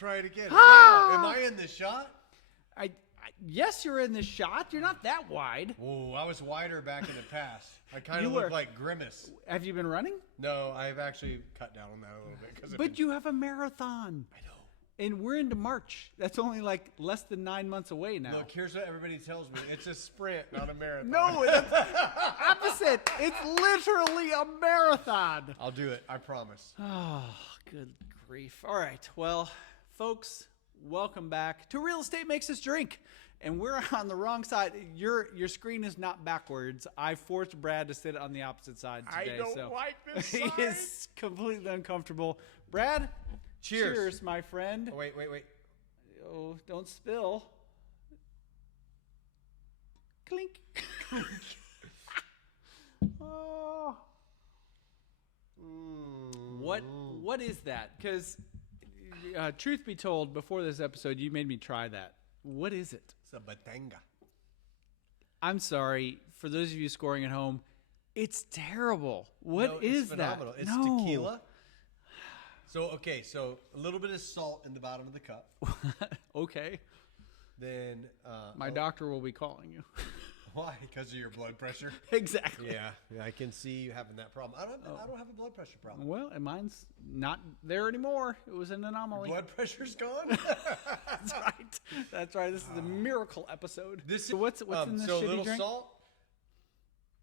try it again. Ah! Wow, am I in the shot? Yes, you're in the shot. You're not that wide. Whoa, I was wider back in the past. I kind You of were. look like Grimace. Have you been running? No, I've actually cut down on that a little bit. But you have a marathon. I know. And we're into March. That's only like less than 9 months away now. Look, here's what everybody tells me. It's a sprint, not a marathon. No, it's opposite. It's literally a marathon. I'll do it. I promise. Oh, good grief. All right. Well, folks, welcome back to Real Estate Makes Us Drink. And we're on the wrong side. Your screen is not backwards. I forced Brad to sit on the opposite side today. I don't like this He side. is completely uncomfortable. Brad, cheers, my friend. Oh, wait. Oh, don't spill. Clink. Oh. What is that? Because truth be told, before this episode, you made me try that. What is it? It's a batanga. I'm sorry. For those of you scoring at home, it's terrible. What is it's phenomenal. that? It's tequila. So a little bit of salt in the bottom of the cup. Okay. Then My doctor will be calling you. Why? Because of your blood pressure? Exactly. Yeah, I can see you having that problem. I don't have a blood pressure problem. Well, and mine's not there anymore. It was an anomaly. Blood pressure's gone. That's right. That's right. This is a miracle episode. This So what's in this so a shitty little drink? salt.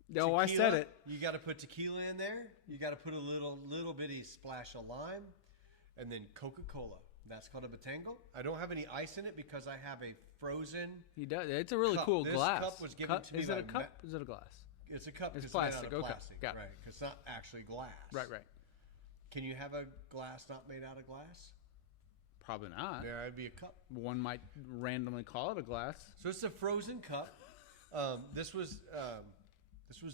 No, I said tequila. it. You got to put tequila in there. You got to put a little bitty splash of lime, and then Coca-Cola. That's called a batango. I don't have any ice in it because I have a frozen. He does. It's a really cup. cool This glass. cup was given to me Is by it a cup? Is it a glass? It's a cup. It's It's plastic. made out of Okay. plastic. Got it. Right, because it's not actually glass. Right. Can you have a glass not made out of glass? Probably not. Yeah, it'd be a cup. One might randomly call it a glass. So it's a frozen cup. This was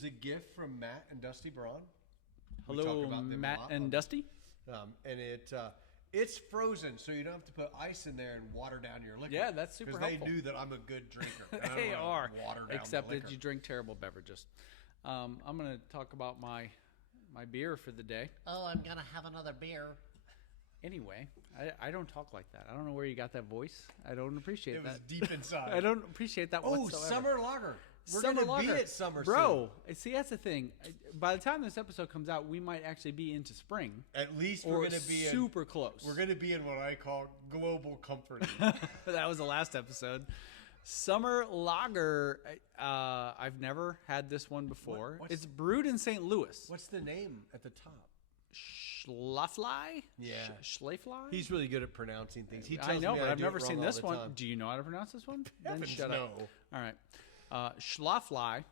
a gift from Matt and Dusty Braun. We Hello, talk about them a Matt lot and on- Dusty. And it's frozen, so you don't have to put ice in there and water down your liquor. Yeah, that's super Because they helpful. knew that I'm a good drinker. And I don't They wanna are. Water down Except the that liquor. you drink terrible beverages. I'm going to talk about my beer for the day. Oh, I'm going to have another beer. Anyway, I don't talk like that. I don't know where you got that voice. I don't appreciate It was that. deep inside. I don't appreciate that Oh, whatsoever. summer lager. We're Summer going to lager. be at summer Bro, see, that's the thing. By the time this episode comes out, we might actually be into spring. soon. At least Or we're going to be super close. We're going to be in what I call global comfort. That was the last episode. Summer lager. I've never had this one before. It's brewed in St. Louis. What's the name at the top? Schlafly? Yeah. Schlafly? He's really good at pronouncing things. He I tells know, me but I I've do never it seen wrong this all the one. time. Do you know how to pronounce this one? Then Heavens, shut up. no. All right. Schlafly.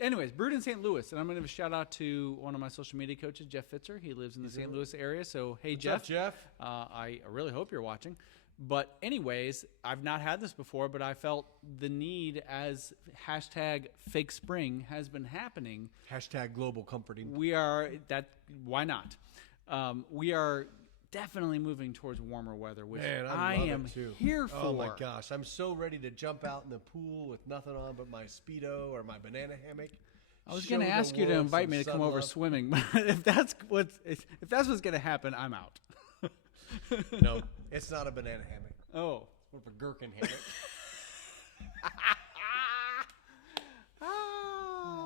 Anyways, brewed in St. Louis. And I'm going to give a shout out to one of my social media coaches, Jeff Fitzer. He lives in the St. Louis area. So, hey, What's up, Jeff? I really hope you're watching. But anyways, I've not had this before, but I felt the need as hashtag fake spring has been happening. Hashtag global comforting. Why not? We are definitely moving towards warmer weather, which Man, I love am it too. here for. Oh my gosh, I'm so ready to jump out in the pool with nothing on but my Speedo or my banana hammock. I was going to ask you to invite me to come over swimming, but if that's what's going to happen, I'm out. No, it's not a banana hammock. Oh. It's more of a gherkin hammock.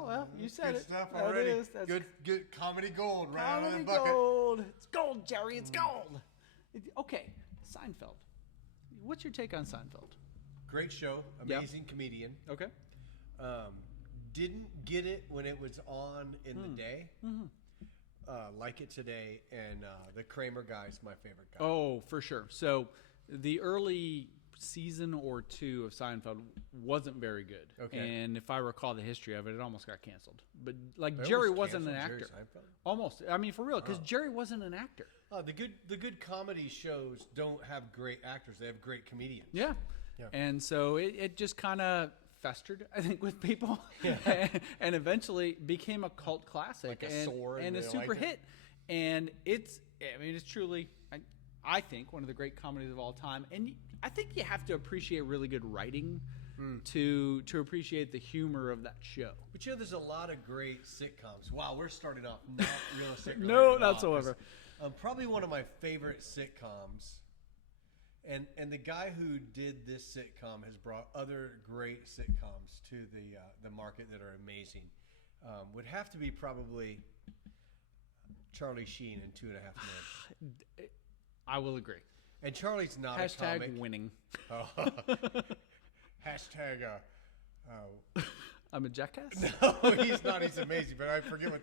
Well, you said Good it. stuff That already. is. That's Good comedy gold right out of the comedy bucket. gold. It's gold, Jerry. It's gold. Okay, Seinfeld. What's your take on Seinfeld? Great show, amazing comedian. Okay. Didn't get it when it was on in the day. Like it today, and the Kramer guy's my favorite guy. Oh, for sure. So the early season or two of Seinfeld wasn't very good. Okay. And if I recall the history of it, it almost got canceled. But like They Jerry almost wasn't an canceled actor. Jerry Seinfeld? Almost. I mean, for real, because Jerry wasn't an actor. The good comedy shows don't have great actors; they have great comedians. Yeah. Yeah. And so it just kind of festered, I think, with people, and eventually became a cult classic, Like a sore, and and a they super liked it. hit. And it's truly, I think, one of the great comedies of all time. And I think you have to appreciate really good writing to appreciate the humor of that show. But there's a lot of great sitcoms. Wow, we're starting off not realistic. No, right not now, so ever. 'cause, probably one of my favorite sitcoms And the guy who did this sitcom has brought other great sitcoms to the market that are amazing. Would have to be probably Charlie Sheen in 2.5 Men. I will agree. And Charlie's not a Hashtag comic. winning. Oh. Hashtag. I'm a jackass? No, he's not. He's amazing. But I forget what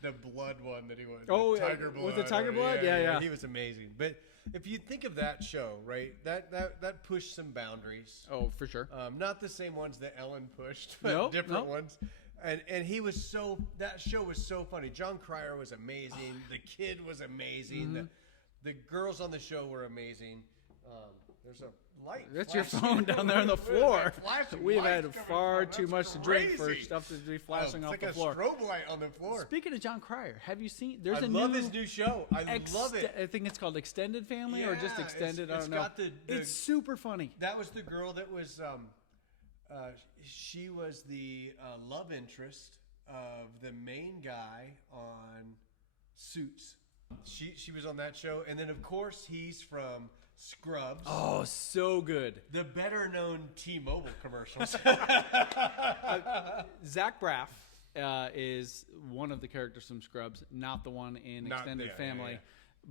the blood one that he was. Oh, Tiger Blood. Was it Tiger Blood? Yeah. He was amazing. But if you think of that show, right, that pushed some boundaries. Oh, for sure. Not the same ones that Ellen pushed, but different ones. And he was that show was so funny. John Cryer was amazing. The kid was amazing. Mm-hmm. The girls on the show were amazing. There's a light. That's your flashing. phone down there on the floor. We have Lights had coming far from. too That's much to drink for crazy. stuff to be flashing It's off like the a floor. strobe light on the floor. Speaking of John Cryer, have you seen? I There's a love new his new show. I love it. I think it's called Extended Family or just Yeah, Extended. I it's don't know. got the- It's super funny. That was the girl that was. She was the love interest of the main guy on Suits. She was on that show, and then of course he's from Scrubs. Oh, so good. The better known T-Mobile commercials. Zach Braff is one of the characters from Scrubs, not the one in Extended Family. Yeah.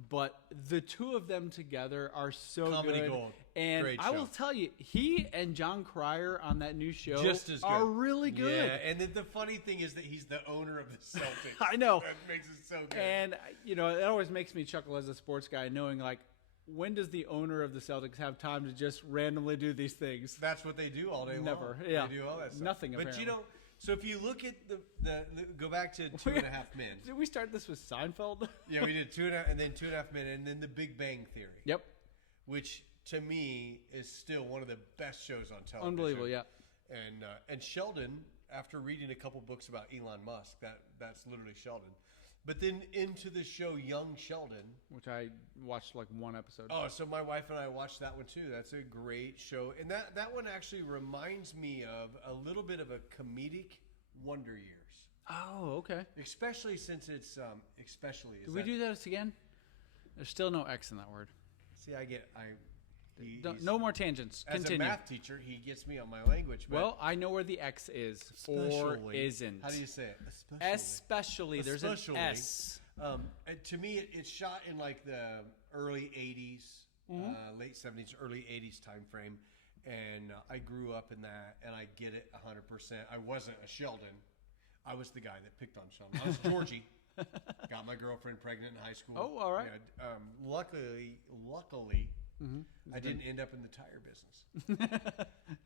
But the two of them together are so Comedy good. gold. And Great I show. will tell you, he and John Cryer on that new show Just as good. are really good. Yeah, and then the funny thing is that he's the owner of the Celtics. I know. That makes it so good. And, it always makes me chuckle as a sports guy knowing, like, when does the owner of the Celtics have time to just randomly do these things? That's what they do all day long. Never. Yeah. They do all that stuff. Nothing, But apparently. so if you look at the go back to 2.5 Men. Did we start this with Seinfeld? Yeah, we did 2.5 and then 2.5 Men and then The Big Bang Theory. Yep. Which to me is still one of the best shows on television. Unbelievable, yeah. And Sheldon, after reading a couple books about Elon Musk, that's literally Sheldon. But then into the show Young Sheldon, Which I watched like one episode. oh, so my wife and I watched that one too. That's a great show. And that one actually reminds me of a little bit of a comedic Wonder Years. Oh, okay. Especially since it's, especially. Did we do this again? There's still no X in that word. See, No more tangents. As Continue. a math teacher, he gets me on my language. But Well, I know where the X is or especially- isn't. How do you say it? Especially. There's an Especially. S. And to me, it's shot in like the early 80s, late 70s, early 80s time frame. And I grew up in that, and I get it 100%. I wasn't a Sheldon. I was the guy that picked on Sheldon. I was Georgie. Got my girlfriend pregnant in high school. Oh, all right. Yeah, luckily, I didn't end up in the tire business.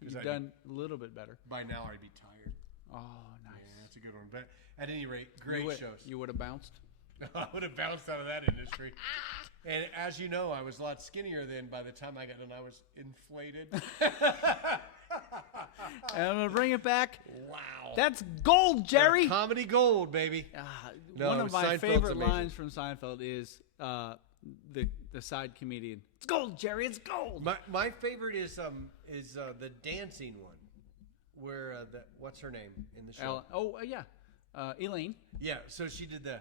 You've done a little bit better. By now, I'd be tired. Oh, nice. Yeah, that's a good one. But at any rate, great shows. You would have bounced. I would have bounced out of that industry. And as you know, I was a lot skinnier then. By the time I got done, I was inflated. And I'm going to bring it back. Wow. That's gold, Jerry. Comedy gold, baby. No, One of my Seinfeld's favorite amazing. lines from Seinfeld is the side comedian. It's gold, Jerry. It's gold. My favorite is the dancing one, where what's her name in the show? Yeah. Elaine. Yeah, so she did the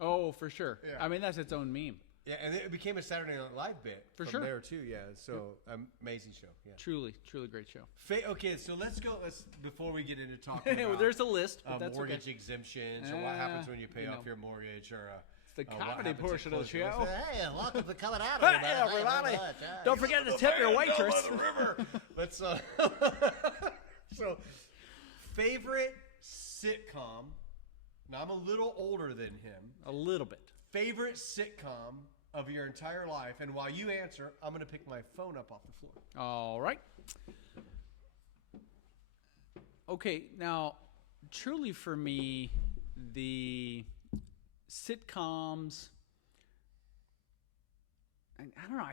Oh, for sure. Yeah. I mean, that's its own meme. yeah, and it became a Saturday Night Live bit For from sure. there too. Yeah, so amazing show. Yeah. Truly, truly great show. Okay, so let's before we get into talking about There's a list, but that's mortgage okay. exemptions or what happens when you pay you off know. your mortgage or It's the what comedy happens at portion of the closing. show. Hey, welcome to coming out. Hey, everybody! Don't forget to tip your waitress. Down by the river. Let's so favorite sitcom. Now I'm a little older than him. A little bit. Favorite sitcom of your entire life, and while you answer, I'm going to pick my phone up off the floor. All right. Okay, now, truly for me, the sitcoms, I don't know,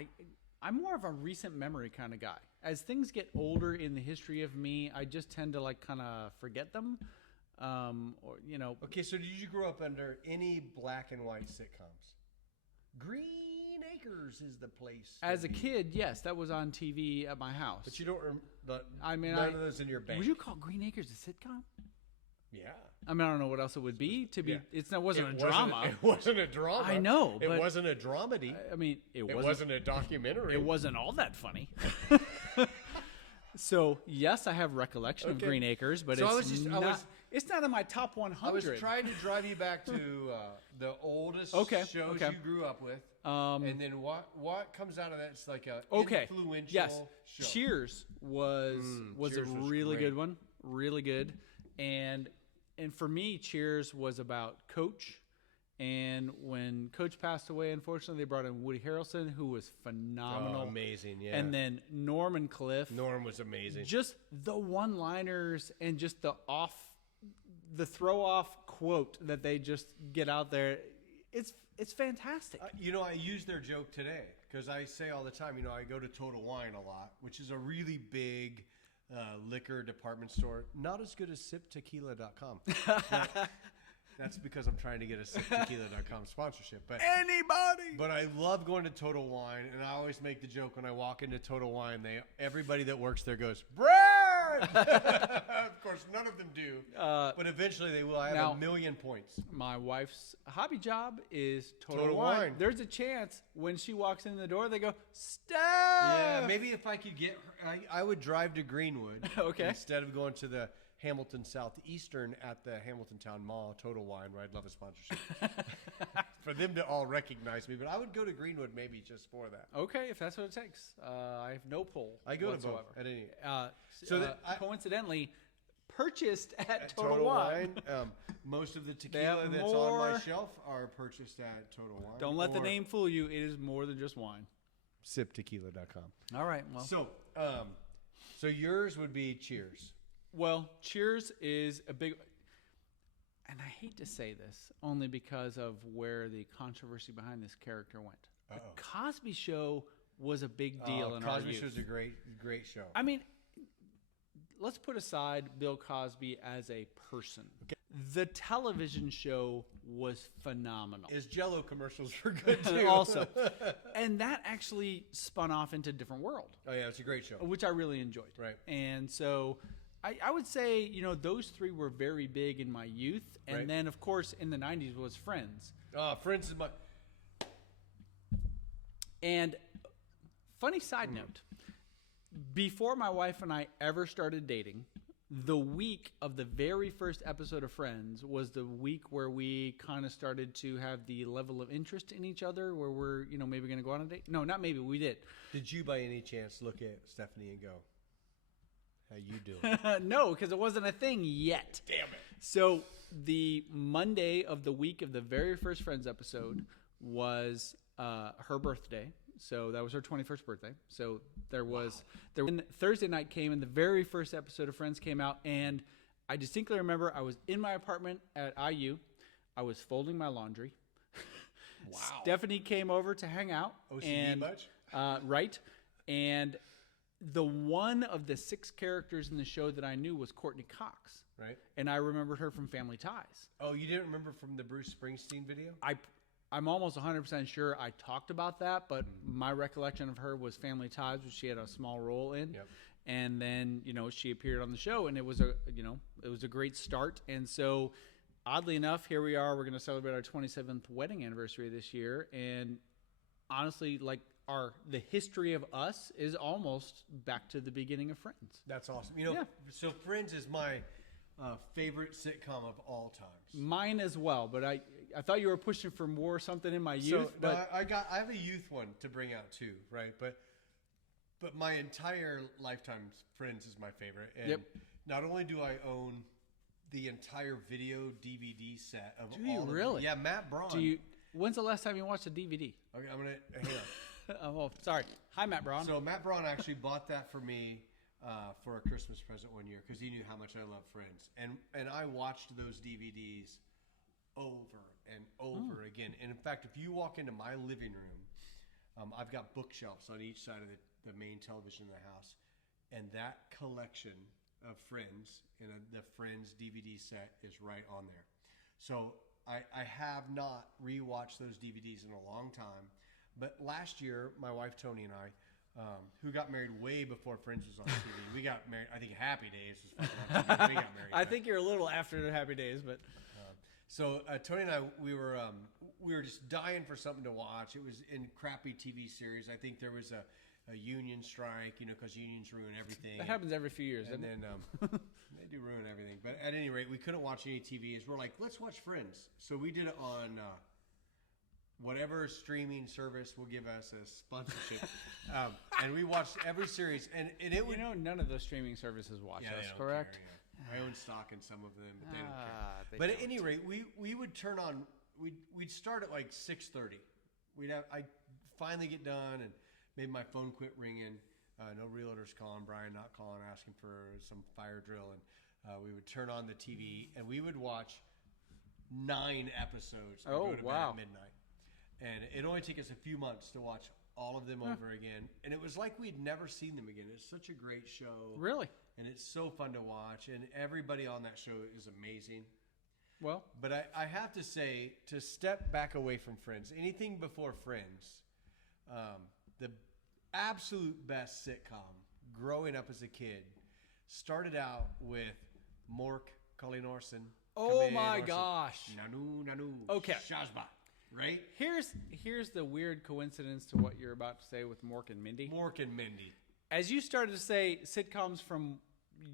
I'm more of a recent memory kind of guy. As things get older in the history of me, I just tend to like kind of forget them. Okay, so did you grow up under any black and white sitcoms? Green Acres is the place. As a kid, yes, that was on TV at my house. But you don't I mean, none of those in your bank. Would you call Green Acres a sitcom? Yeah. I mean, I don't know what else it would be to be. Yeah. It wasn't a drama. It wasn't a drama. I know, It but wasn't a dramedy. I mean, It wasn't a documentary. It wasn't all that funny. So yes, I have recollection of Green Acres, but So it's not in my top 100. I was trying to drive you back to the oldest shows you grew up with, and then what comes out of that? It's like a influential show. Cheers was Cheers a was really great. good one, really good, and for me, Cheers was about Coach. And when Coach passed away, unfortunately, they brought in Woody Harrelson, who was phenomenal. Oh, amazing, yeah. And then Norm and Cliff. Norm was amazing. Just the one-liners and just the throw-off quote that they just get out there. It's fantastic. I use their joke today because I say all the time, I go to Total Wine a lot, which is a really big liquor department store. Not as good as siptequila.com. That's because I'm trying to get a siptequila.com sponsorship. But anybody. But I love going to Total Wine, and I always make the joke when I walk into Total Wine, everybody that works there goes, Brad! Of course, none of them do. But eventually they will. I have 1 million points. My wife's hobby job is Total Wine. Wine. There's a chance when she walks in the door, they go, Steph! Yeah, maybe if I could get her, I would drive to Greenwood instead of going to the Hamilton Southeastern at the Hamilton Town Mall, Total Wine, where I'd love a sponsorship. For them to all recognize me. But I would go to Greenwood maybe just for that. Okay, if that's what it takes. I have no pull I go whatsoever. to both at any. Coincidentally, purchased at Total Wine. Most of the tequila that's on my shelf are purchased at Total Wine. Don't let the name fool you. It is more than just wine. Siptequila.com. All right, well. So yours would be Cheers. Well, Cheers is a big, and I hate to say this, only because of where the controversy behind this character went. The Cosby Show was a big deal in our youth. Cosby Show's a great show. I mean, let's put aside Bill Cosby as a person. Okay. The television show was phenomenal. His Jell-O commercials were good too. Also. And that actually spun off into a different world. Oh yeah, it's a great show. Which I really enjoyed. Right. And so I would say, those three were very big in my youth. And then, of course, in the 90s was Friends. Friends is my... And funny side note, before my wife and I ever started dating, the week of the very first episode of Friends was the week where we kind of started to have the level of interest in each other where we're, maybe going to go on a date. No, not maybe. We did. Did you by any chance look at Stephanie and go, how you doing? No, because it wasn't a thing yet. Damn it. So the Monday of the week of the very first Friends episode was her birthday. So that was her 21st birthday. So when Thursday night came and the very first episode of Friends came out, and I distinctly remember I was in my apartment at IU. I was folding my laundry. Wow. Stephanie came over to hang out. OCD much? Right. And the one of the 6 characters in the show that I knew was Courtney Cox. Right. And I remembered her from Family Ties. Oh, you didn't remember from the Bruce Springsteen video? I'm almost 100% sure I talked about that, but my recollection of her was Family Ties, which she had a small role in. Yep. And then, she appeared on the show, and it was a great start. And so, oddly enough, here we are. We're going to celebrate our 27th wedding anniversary this year. And honestly, the history of us is almost back to the beginning of Friends. That's awesome. So Friends is my favorite sitcom of all times. Mine as well, but I thought you were pushing for more something in my youth. But I have a youth one to bring out too, right? But my entire lifetime, Friends is my favorite. And not only do I own the entire video DVD set of do you really? Yeah, Matt Braun. When's the last time you watched a DVD? Okay, I'm gonna hang on. Oh, sorry. Hi, Matt Braun. So Matt Braun actually bought that for me for a Christmas present one year because he knew how much I love Friends, and I watched those DVDs over and over again. And in fact, if you walk into my living room, I've got bookshelves on each side of the main television in the house, and that collection of Friends and the Friends DVD set is right on there. So I have not rewatched those DVDs in a long time. But last year, my wife Tony and I, who got married way before Friends was on TV. We got married. I think Happy Days was fucking on TV. We got married. I think you're a little after the Happy Days, but so Tony and I, we were just dying for something to watch. It was in crappy TV series. I think there was a union strike, because unions ruin everything. that happens every few years. And then they do ruin everything. But at any rate, we couldn't watch any TVs. We're like, let's watch Friends. So we did it on whatever streaming service will give us a sponsorship. And we watched every series. And it would... none of those streaming services watch us, correct? Care, yeah. I own stock in some of them, but they don't care. But at any rate, we would turn on... We'd start at like 6:30. I'd finally get done, and maybe my phone quit ringing. No realtors calling, Brian not calling, asking for some fire drill. And we would turn on the TV, and we would watch 9 episodes and go to bed at midnight. And it only took us a few months to watch all of them over again. And it was like we'd never seen them again. It's such a great show. Really? And it's so fun to watch. And everybody on that show is amazing. Well, but I have to say, to step back away from Friends, anything before Friends, the absolute best sitcom growing up as a kid started out with Mork, Colleen Orson. Oh my gosh. Nanu. Okay. Shazba. Right? Here's the weird coincidence to what you're about to say with Mork and Mindy. Mork and Mindy. As you started to say sitcoms from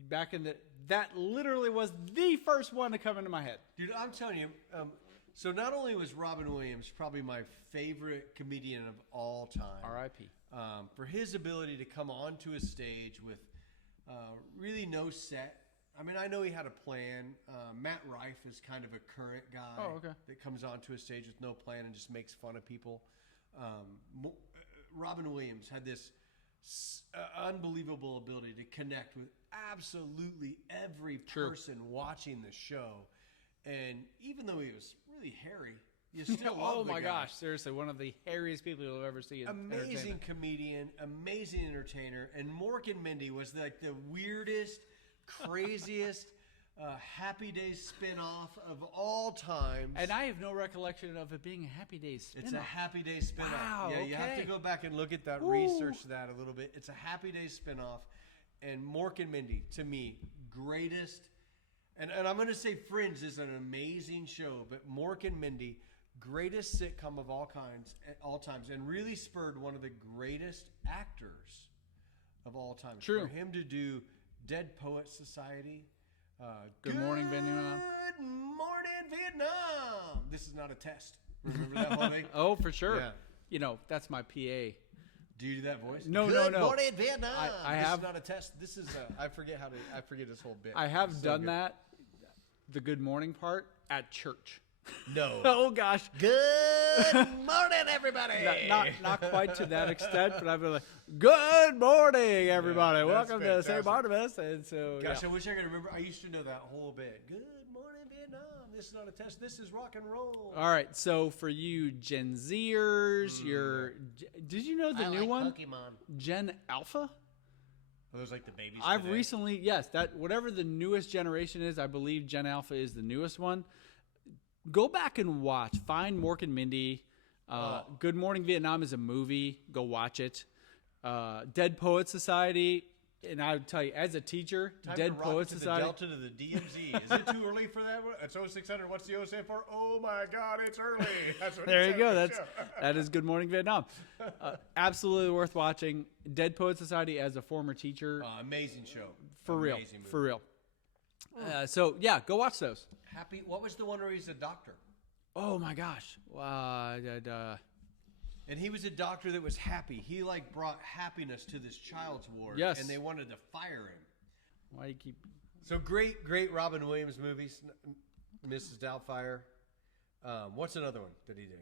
back in that literally was the first one to come into my head. Dude, I'm telling you, so not only was Robin Williams probably my favorite comedian of all time. R.I.P. For his ability to come onto a stage with really no set. I mean, I know he had a plan. Matt Rife is kind of a current guy that comes onto a stage with no plan and just makes fun of people. Robin Williams had this unbelievable ability to connect with absolutely every person watching the show. And even though he was really hairy, you still love the guy. Gosh, seriously, one of the hairiest people you'll ever see. Amazing comedian, amazing entertainer. And Mork and Mindy was like the weirdest, craziest Happy Days spinoff of all times. And I have no recollection of it being a Happy Days spinoff. It's a Happy Days spinoff. Wow, yeah, you have to go back and look at that, research that a little bit. It's a Happy Days spinoff. And Mork and Mindy, to me, greatest. And I'm going to say Friends is an amazing show, but Mork and Mindy, greatest sitcom of all times, and really spurred one of the greatest actors of all time. True. For him to do Dead Poets Society. Good Morning Vietnam. Good Morning Vietnam. This is not a test. Remember that whole thing? Oh, for sure. Yeah. That's my PA. Do you do that voice? No. Good Morning Vietnam. I this have. is not a test. This is. I forget this whole bit. I have done that. The good morning part at church. No. Oh gosh. Good morning, everybody. Not quite to that extent, but I've been like, "Good morning, everybody. Yeah, Welcome to St. fantastic. Barnabas." And so, Gosh, I wish I could remember. I used to know that whole bit. Good morning, Vietnam. This is not a test. This is rock and roll. All right. So for you Gen Zers, did you know the new one? Pokemon. Gen Alpha. Are those like the babies? I've today? recently, that whatever the newest generation is, I believe Gen Alpha is the newest one. Go back and watch. Find Mork and Mindy. Good Morning Vietnam is a movie. Go watch it. Dead Poet Society. And I would tell you, as a teacher, Time Dead to rock Poet to Society. The Delta to the DMZ. Is it too early for that? It's 0600. What's the O stand for? Oh my God, it's early. That's what There you go. That is Good Morning Vietnam. Absolutely worth watching. Dead Poet Society as a former teacher. Amazing show. For amazing real. movie. For real. So yeah, go watch those. Happy. What was the one where he's a doctor? Oh my gosh. And he was a doctor that was happy. He brought happiness to this child's ward. Yes. And they wanted to fire him. Why you keep? So great Robin Williams movies. Mrs. Doubtfire. What's another one that he did?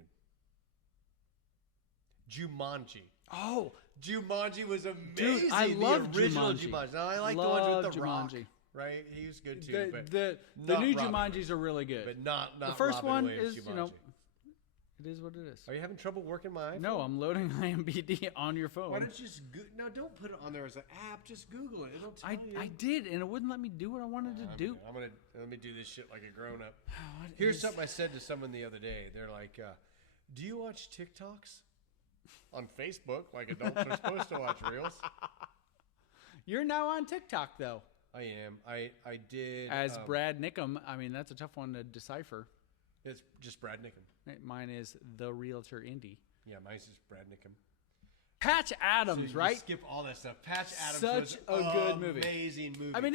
Jumanji. Oh, Jumanji was amazing. dude, I love the original Jumanji. Now I like the ones with the Rock, right? He was good too. The not new Robin Jumanjis are really good. But not the first Robin one Williams is Jumanji. it is what it is. Are you having trouble working my iPhone? No, I'm loading IMBD on your phone. Why don't you just don't put it on there as an app. Just Google it. It'll tell you. I did, and it wouldn't let me do what I wanted to do. Let me do this shit like a grown up. Here's something I said to someone the other day. They're like, "Do you watch TikToks?" on Facebook like adults are supposed to watch reels. You're now on TikTok, though. I am. I did. As Brad Nickum. I mean, that's a tough one to decipher. It's just Brad Nickum. Mine is The Realtor Indy. Yeah, mine's just Brad Nickum. Patch Adams, So right? Skip all that stuff. Patch Adams Such was a good movie. Amazing movie. I mean,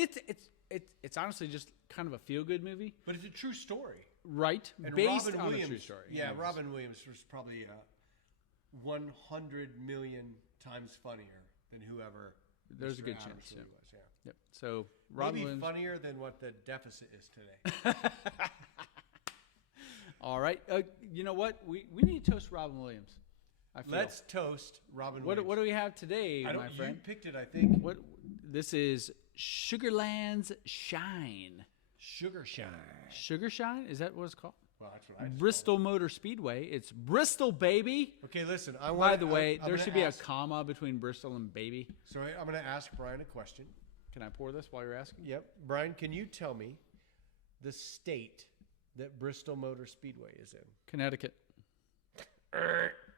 it's honestly just kind of a feel-good movie. But it's a true story. Right. And Based Robin on Williams, a true story. Yeah, Yes. Robin Williams was probably 100 million times funnier than whoever. There's a Mr. good Adams chance. really Yeah. was, yeah. Yep. So Robin Maybe Williams. funnier than what the deficit is today. All right. You know what? We need to toast Robin Williams. I feel. Let's toast Robin Williams. What do we have today, my friend? You picked it, I think. What? This is Sugarland's Shine. Sugar Shine. Sugar Shine? Is that what it's called? Well, that's what I just Bristol Motor Speedway. It's Bristol, baby. called it. Okay, listen. By the way, I'm there gonna should be ask, a comma between Bristol and baby. So I'm going to ask Brian a question. Can I pour this while you're asking? Yep. Brian, can you tell me the state that Bristol Motor Speedway is in? Connecticut.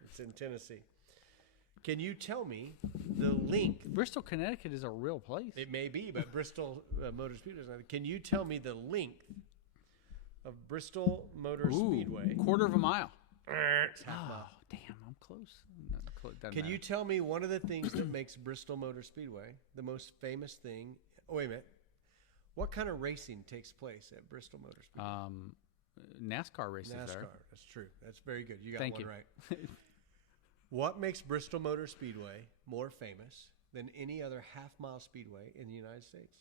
It's in Tennessee. Can you tell me the length? Bristol, Connecticut is a real place. It may be, but Bristol Motor Speedway is not. Can you tell me the length of Bristol Motor Speedway? Quarter of a mile. It's half Oh, mile. damn, I'm close. Doesn't Can you matter. tell me one of the things that makes Bristol Motor Speedway the most famous thing? Oh, wait a minute. What kind of racing takes place at Bristol Motor Speedway? NASCAR races NASCAR. there. That's true. That's very good. You got Thank one you. right. What makes Bristol Motor Speedway more famous than any other half-mile speedway in the United States?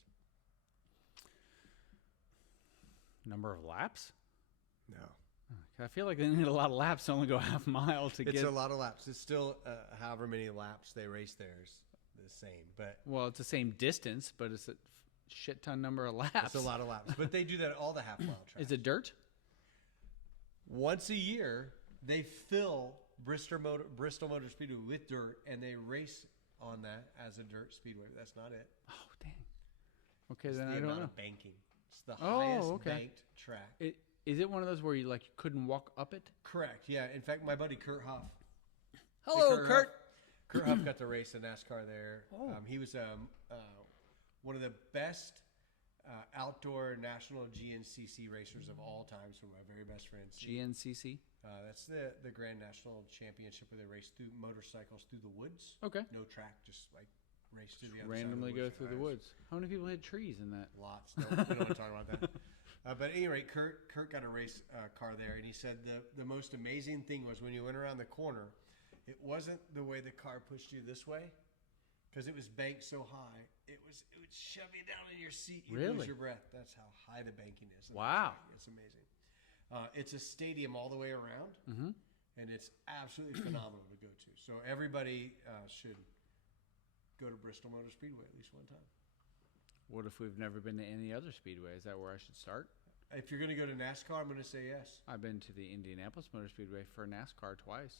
Number of laps? No. I feel like they need a lot of laps to only go half a mile to It's get. a lot of laps. It's still however many laps they race there is the same, but Well, it's the same distance, but it's a shit ton number of laps. it's a lot of laps. But they do that at all the half-mile tracks. Is it dirt? Once a year, they fill Bristol Motor Speedway with dirt, and they race on that as a dirt speedway. That's not it. Oh, dang. Okay, It's then the I don't amount know. of banking. It's the Oh, highest okay. banked track. Is it one of those where you couldn't walk up it? Correct. Yeah. In fact, my buddy Kurt Huff. Hello, Kurt Kurt. Kurt Huff got to race a NASCAR there. Oh. He was one of the best outdoor national GNCC racers of all time. So my very best friend. GNCC. That's the Grand National Championship where they race through motorcycles through the woods. Okay. No track, just like race through the other Randomly side of go the woods. through the woods. How many people hit trees in that? Lots. No, we don't want to talk about that. But at any rate, Kurt got a race car there, and he said the most amazing thing was when you went around the corner, it wasn't the way the car pushed you this way, because it was banked so high, it would shove you down in your seat. You Really? lose your breath. That's how high the banking is. Wow. It's amazing. It's a stadium all the way around, and it's absolutely phenomenal to go to. So everybody should go to Bristol Motor Speedway at least one time. What if we've never been to any other speedway? Is that where I should start? If you're going to go to NASCAR, I'm going to say yes. I've been to the Indianapolis Motor Speedway for NASCAR twice.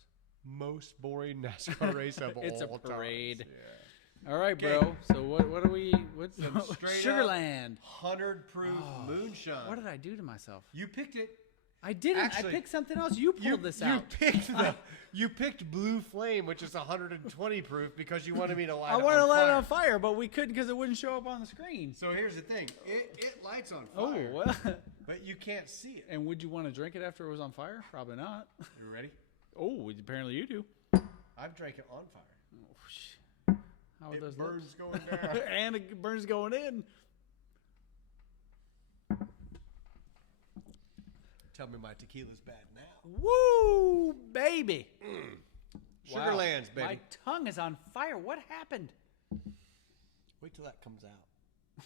Most boring NASCAR race of It's a all parade. times. Yeah. All right, Okay. bro. So what are we? What's Some straight Sugarland? 100 proof moonshine. What did I do to myself? You picked it. I didn't. Actually, I picked something else. You pulled this out. You picked Blue Flame, which is 120 proof, because you wanted me to light I it wanted to on light it fire. on fire, but we couldn't because it wouldn't show up on the screen. So here's the thing. It lights on Oh, fire, well. but you can't see it. And would you want to drink it after it was on fire? Probably not. You ready? Oh, apparently you do. I've drank it on fire. Oh, shit. How are It those burns lips? going down. And it burns going in. Tell me my tequila's bad now. Woo, baby. Wow. Sugarlands, baby. My tongue is on fire. What happened? Wait till that comes out.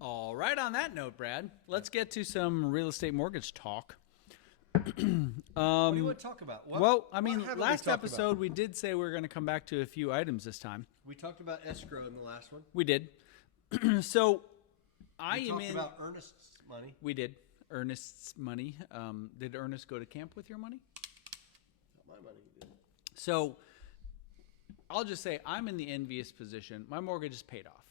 All right, on that note, Brad, let's get to some real estate mortgage talk. What do you want to talk about? Well, I mean, what haven't we last talked episode about? we did say we were going to come back to a few items this time. We talked about escrow in the last one. We did. So I We am talked in. about Ernest's money. We did. Ernest's money. Did Ernest go to camp with your money? Not my money. Dude. So I'll just say I'm in the envious position. My mortgage is paid off.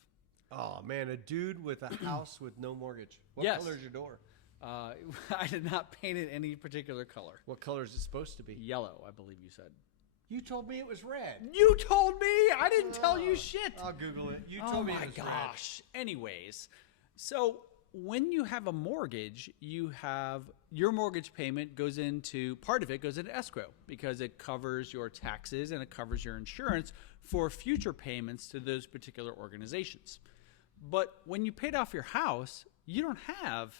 Oh man, a dude with a house with no mortgage. What Yes. color is your door? I did not paint it any particular color. What color is it supposed to be? Yellow, I believe you said. You told me it was red. You told me. I didn't tell you shit. I'll Google it. You told me it was red. Oh my gosh. Anyways, so when you have a mortgage, you have your mortgage payment goes into, part of it goes into escrow because it covers your taxes and it covers your insurance for future payments to those particular organizations. But when you paid off your house, you don't have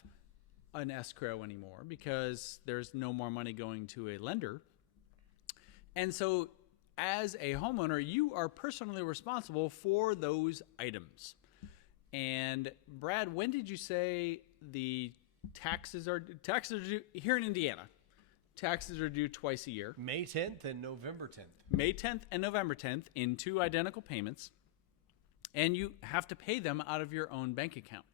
an escrow anymore because there's no more money going to a lender. And so as a homeowner, you are personally responsible for those items. And Brad, when did you say the taxes are due here in Indiana? Taxes are due twice a year. May 10th and November 10th. May 10th and November 10th in 2 identical payments. And you have to pay them out of your own bank account.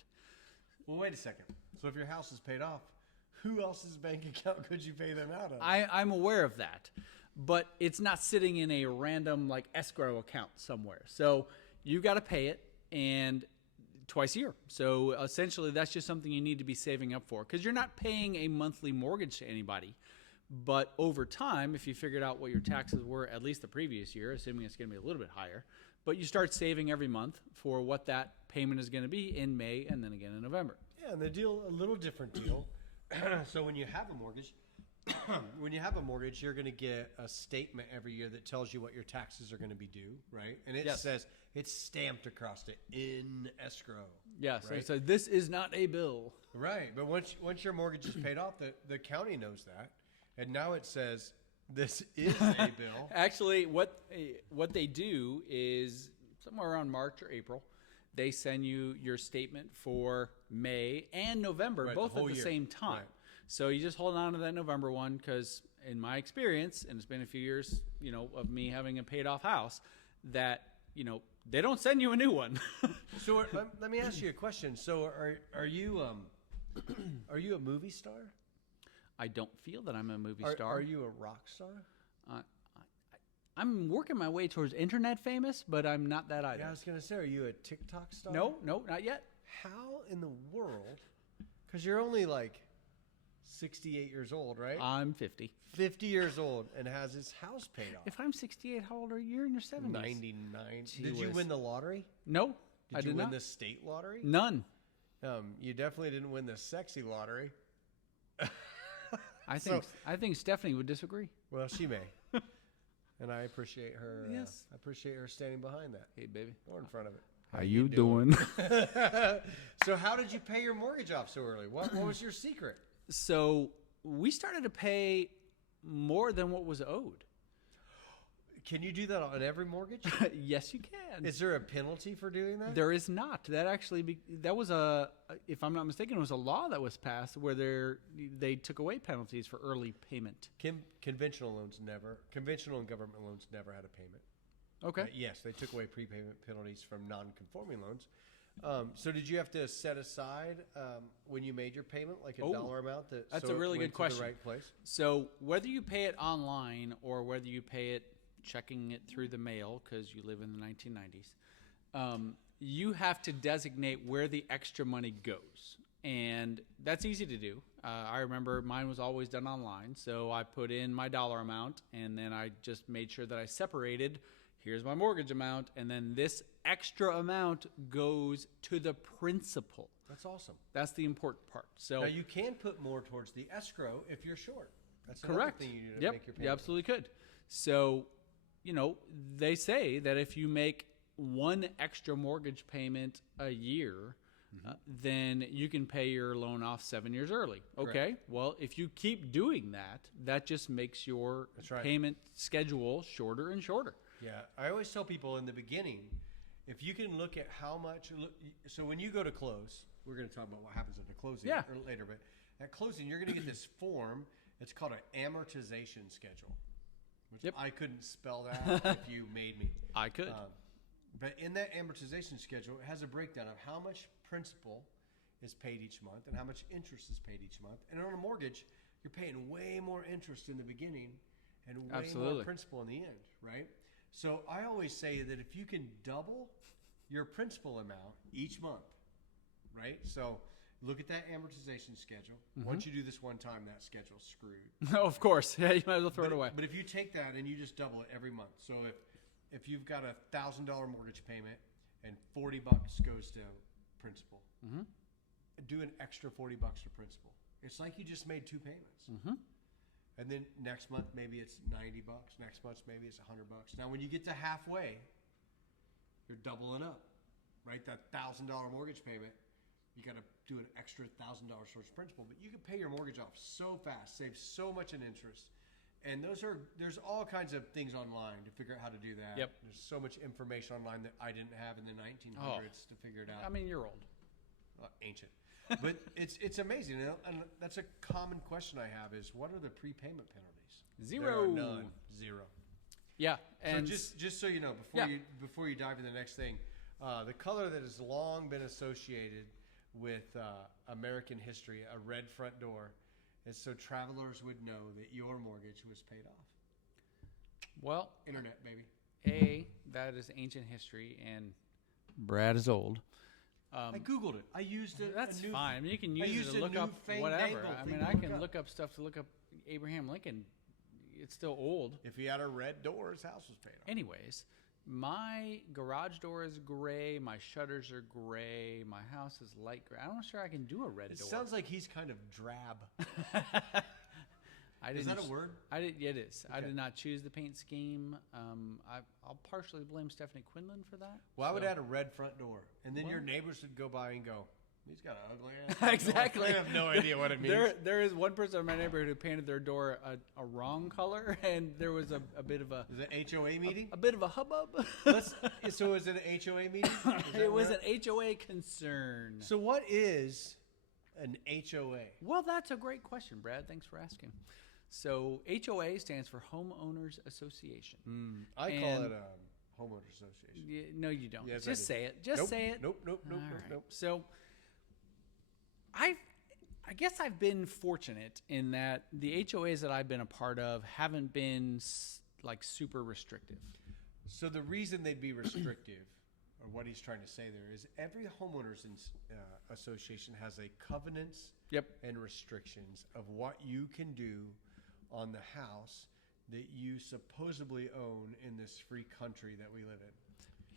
Well, wait a second. So if your house is paid off, who else's bank account could you pay them out of? I'm aware of that. But it's not sitting in a random like escrow account somewhere. So you got to pay it and twice a year. So essentially that's just something you need to be saving up for because you're not paying a monthly mortgage to anybody. But over time, if you figured out what your taxes were at least the previous year, assuming it's going to be a little bit higher, but you start saving every month for what that payment is going to be in May and then again in November. Yeah, and the deal, a little different deal. So when you have a mortgage, you're going to get a statement every year that tells you what your taxes are going to be due, right? And it says it's stamped across it in escrow. Yes, right? so this is not a bill. Right, but once your mortgage is paid off, the county knows that, and now it says this is a bill. Actually, what they do is somewhere around March or April, they send you your statement for May and November, both at the same time. Right. So you just hold on to that November one because in my experience, and it's been a few years, of me having a paid off house, that, they don't send you a new one. So let me ask you a question. So are you a movie star? I don't feel that I'm a movie star. Are you a rock star? I'm working my way towards internet famous, but I'm not that either. Yeah, I was going to say, are you a TikTok star? No, not yet. How in the world? Because you're only like 68 years old, right? I'm 50. 50 years old and has his house paid off. If I'm 68, how old are you? You're in your 70s. 99. Did you win the lottery? No, I did not. Did you win the state lottery? None. You definitely didn't win the sexy lottery. I think Stephanie would disagree. Well, she may. And I appreciate her. Yes. I appreciate her standing behind that. Hey, baby. Or in front of it. How you doing? So how did you pay your mortgage off so early? What was your secret? So we started to pay more than what was owed. Can you do that on every mortgage? Yes, you can. Is there a penalty for doing that? There is not. That was if I'm not mistaken, it was a law that was passed where they took away penalties for early payment. Conventional and government loans never had a payment. Okay. Yes, they took away prepayment penalties from non-conforming loans. So did you have to set aside when you made your payment, like a dollar amount? That's a really good question. The right place? So whether you pay it online or whether you pay it checking it through the mail because you live in the 1990s, you have to designate where the extra money goes. And that's easy to do. I remember mine was always done online. So I put in my dollar amount and then I just made sure that I separated, here's my mortgage amount, and then this extra amount goes to the principal. That's awesome. That's the important part. So now you can put more towards the escrow if you're short. That's correct. Thing you do to make your payment. You absolutely could. So, they say that if you make one extra mortgage payment a year, then you can pay your loan off 7 years early. Okay. Correct. Well, if you keep doing that, that just makes your payment schedule shorter and shorter. Yeah. I always tell people in the beginning, if you can look at how much, so when you go to close, we're going to talk about what happens at the closing later, but at closing, you're going to get this form. It's called an amortization schedule, which I couldn't spell that if you made me. I could. But in that amortization schedule, it has a breakdown of how much principal is paid each month and how much interest is paid each month. And on a mortgage, you're paying way more interest in the beginning and way more principal in the end, right? So I always say that if you can double your principal amount each month, right? So look at that amortization schedule. Once you do this one time, that schedule's screwed. Oh, of course. Yeah, you might as well throw it away. But if you take that and you just double it every month, so if you've got a $1,000 mortgage payment and $40 goes to principal, do an extra $40 to principal. It's like you just made 2 payments. And then next month maybe it's $90. Next month maybe it's $100. Now when you get to halfway, you're doubling up, right? That $1,000 mortgage payment, you got to do an extra $1,000 towards principal, but you can pay your mortgage off so fast, save so much in interest. And there's all kinds of things online to figure out how to do that. Yep. There's so much information online that I didn't have in the 1900s to figure it out. I mean, you're old. Ancient. But it's amazing. And that's a common question I have is, what are the prepayment penalties? 0. There are none. 0. Yeah. And so just so you know, before you dive into the next thing, the color that has long been associated with American history, a red front door, is so travelers would know that your mortgage was paid off. Well, Internet, baby. That is ancient history, and Brad is old. I Googled it. I used it. That's fine. I mean, you can use it to look up whatever. I mean, I can look up stuff to look up Abraham Lincoln. It's still old. If he had a red door, his house was paid off. Anyways, my garage door is gray. My shutters are gray. My house is light gray. I'm not sure I can do a red door. It sounds like he's kind of drab. Is that a word? It is. Okay. I did not choose the paint scheme. I'll partially blame Stephanie Quinlan for that. Well, I would add a red front door, and then your neighbors would go by and go, "He's got an ugly ass." Exactly. I have no idea what it means. There is one person in my neighborhood who painted their door a wrong color, and there was a bit of a Is it an HOA meeting? a bit of a hubbub. So is it an HOA meeting? It was an HOA concern. So what is an HOA? Well, that's a great question, Brad. Thanks for asking. So HOA stands for Homeowners Association. I call it a homeowners association. No, you don't. Yes, Just say it. Just say it. Nope. All right. So I guess I've been fortunate in that the HOAs that I've been a part of haven't been like super restrictive. So the reason they'd be restrictive, or what he's trying to say there, is every homeowners association has a covenants and restrictions of what you can do on the house that you supposedly own in this free country that we live in.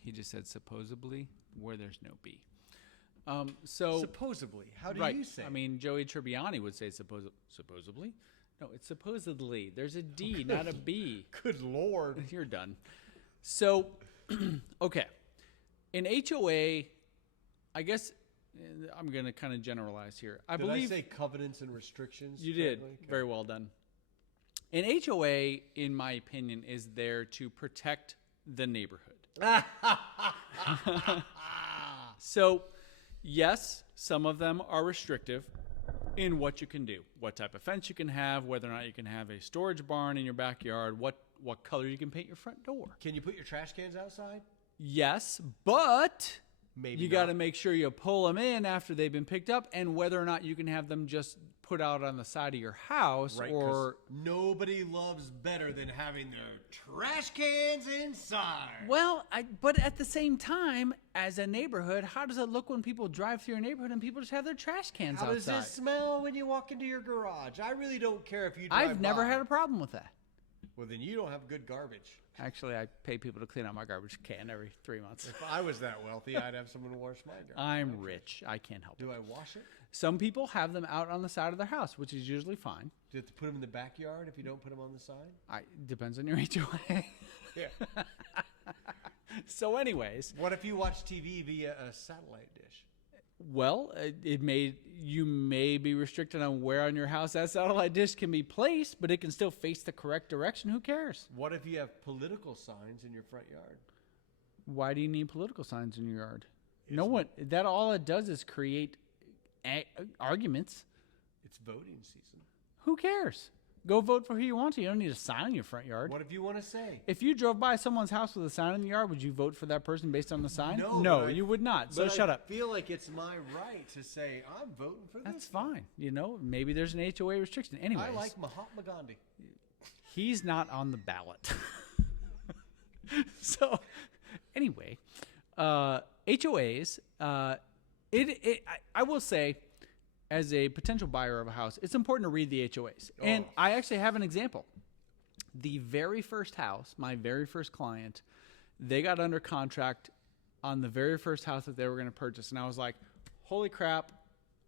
He just said supposedly, where there's no B. So supposedly, how do you say? I mean, Joey Tribbiani would say supposedly. No, it's supposedly. There's a D, not a B. Good Lord. You're done. So, okay. In HOA, I guess I'm going to kind of generalize here. Did I say covenants and restrictions? You did. Okay. Very well done. An HOA, in my opinion, is there to protect the neighborhood. So, yes, some of them are restrictive in what you can do, what type of fence you can have, whether or not you can have a storage barn in your backyard, what color you can paint your front door. Can you put your trash cans outside? Yes, but maybe you got to make sure you pull them in after they've been picked up, and whether or not you can have them just put out on the side of your house, right, or nobody loves better than having their trash cans inside. Well, but at the same time, as a neighborhood, how does it look when people drive through your neighborhood and people just have their trash cans outside? How does it smell when you walk into your garage? I really don't care if you drive I've never had a problem with that. Well, then you don't have good garbage. Actually, I pay people to clean out my garbage can every 3 months. If I was that wealthy, I'd have someone to wash my garbage. I'm rich. I can't help it. Do I wash it? Some people have them out on the side of their house, which is usually fine. Do you have to put them in the backyard if you don't put them on the side? Depends on your HOA. Yeah. So anyways. What if you watch TV via a satellite dish? Well, you may be restricted on where on your house that satellite dish can be placed, but it can still face the correct direction. Who cares? What if you have political signs in your front yard? Why do you need political signs in your yard? That all it does is create arguments. It's voting season. Who cares? Go vote for who you want to. You don't need a sign in your front yard. What if you want to say? If you drove by someone's house with a sign in the yard, would you vote for that person based on the sign? No, you would not. So shut up. I feel like it's my right to say, I'm voting for this. That's fine. Maybe there's an HOA restriction. Anyways. I like Mahatma Gandhi. He's not on the ballot. So, anyway, HOAs, I will say as a potential buyer of a house, it's important to read the HOAs. And I actually have an example. The very first house, my very first client, they got under contract on the very first house that they were going to purchase. And I was like, holy crap,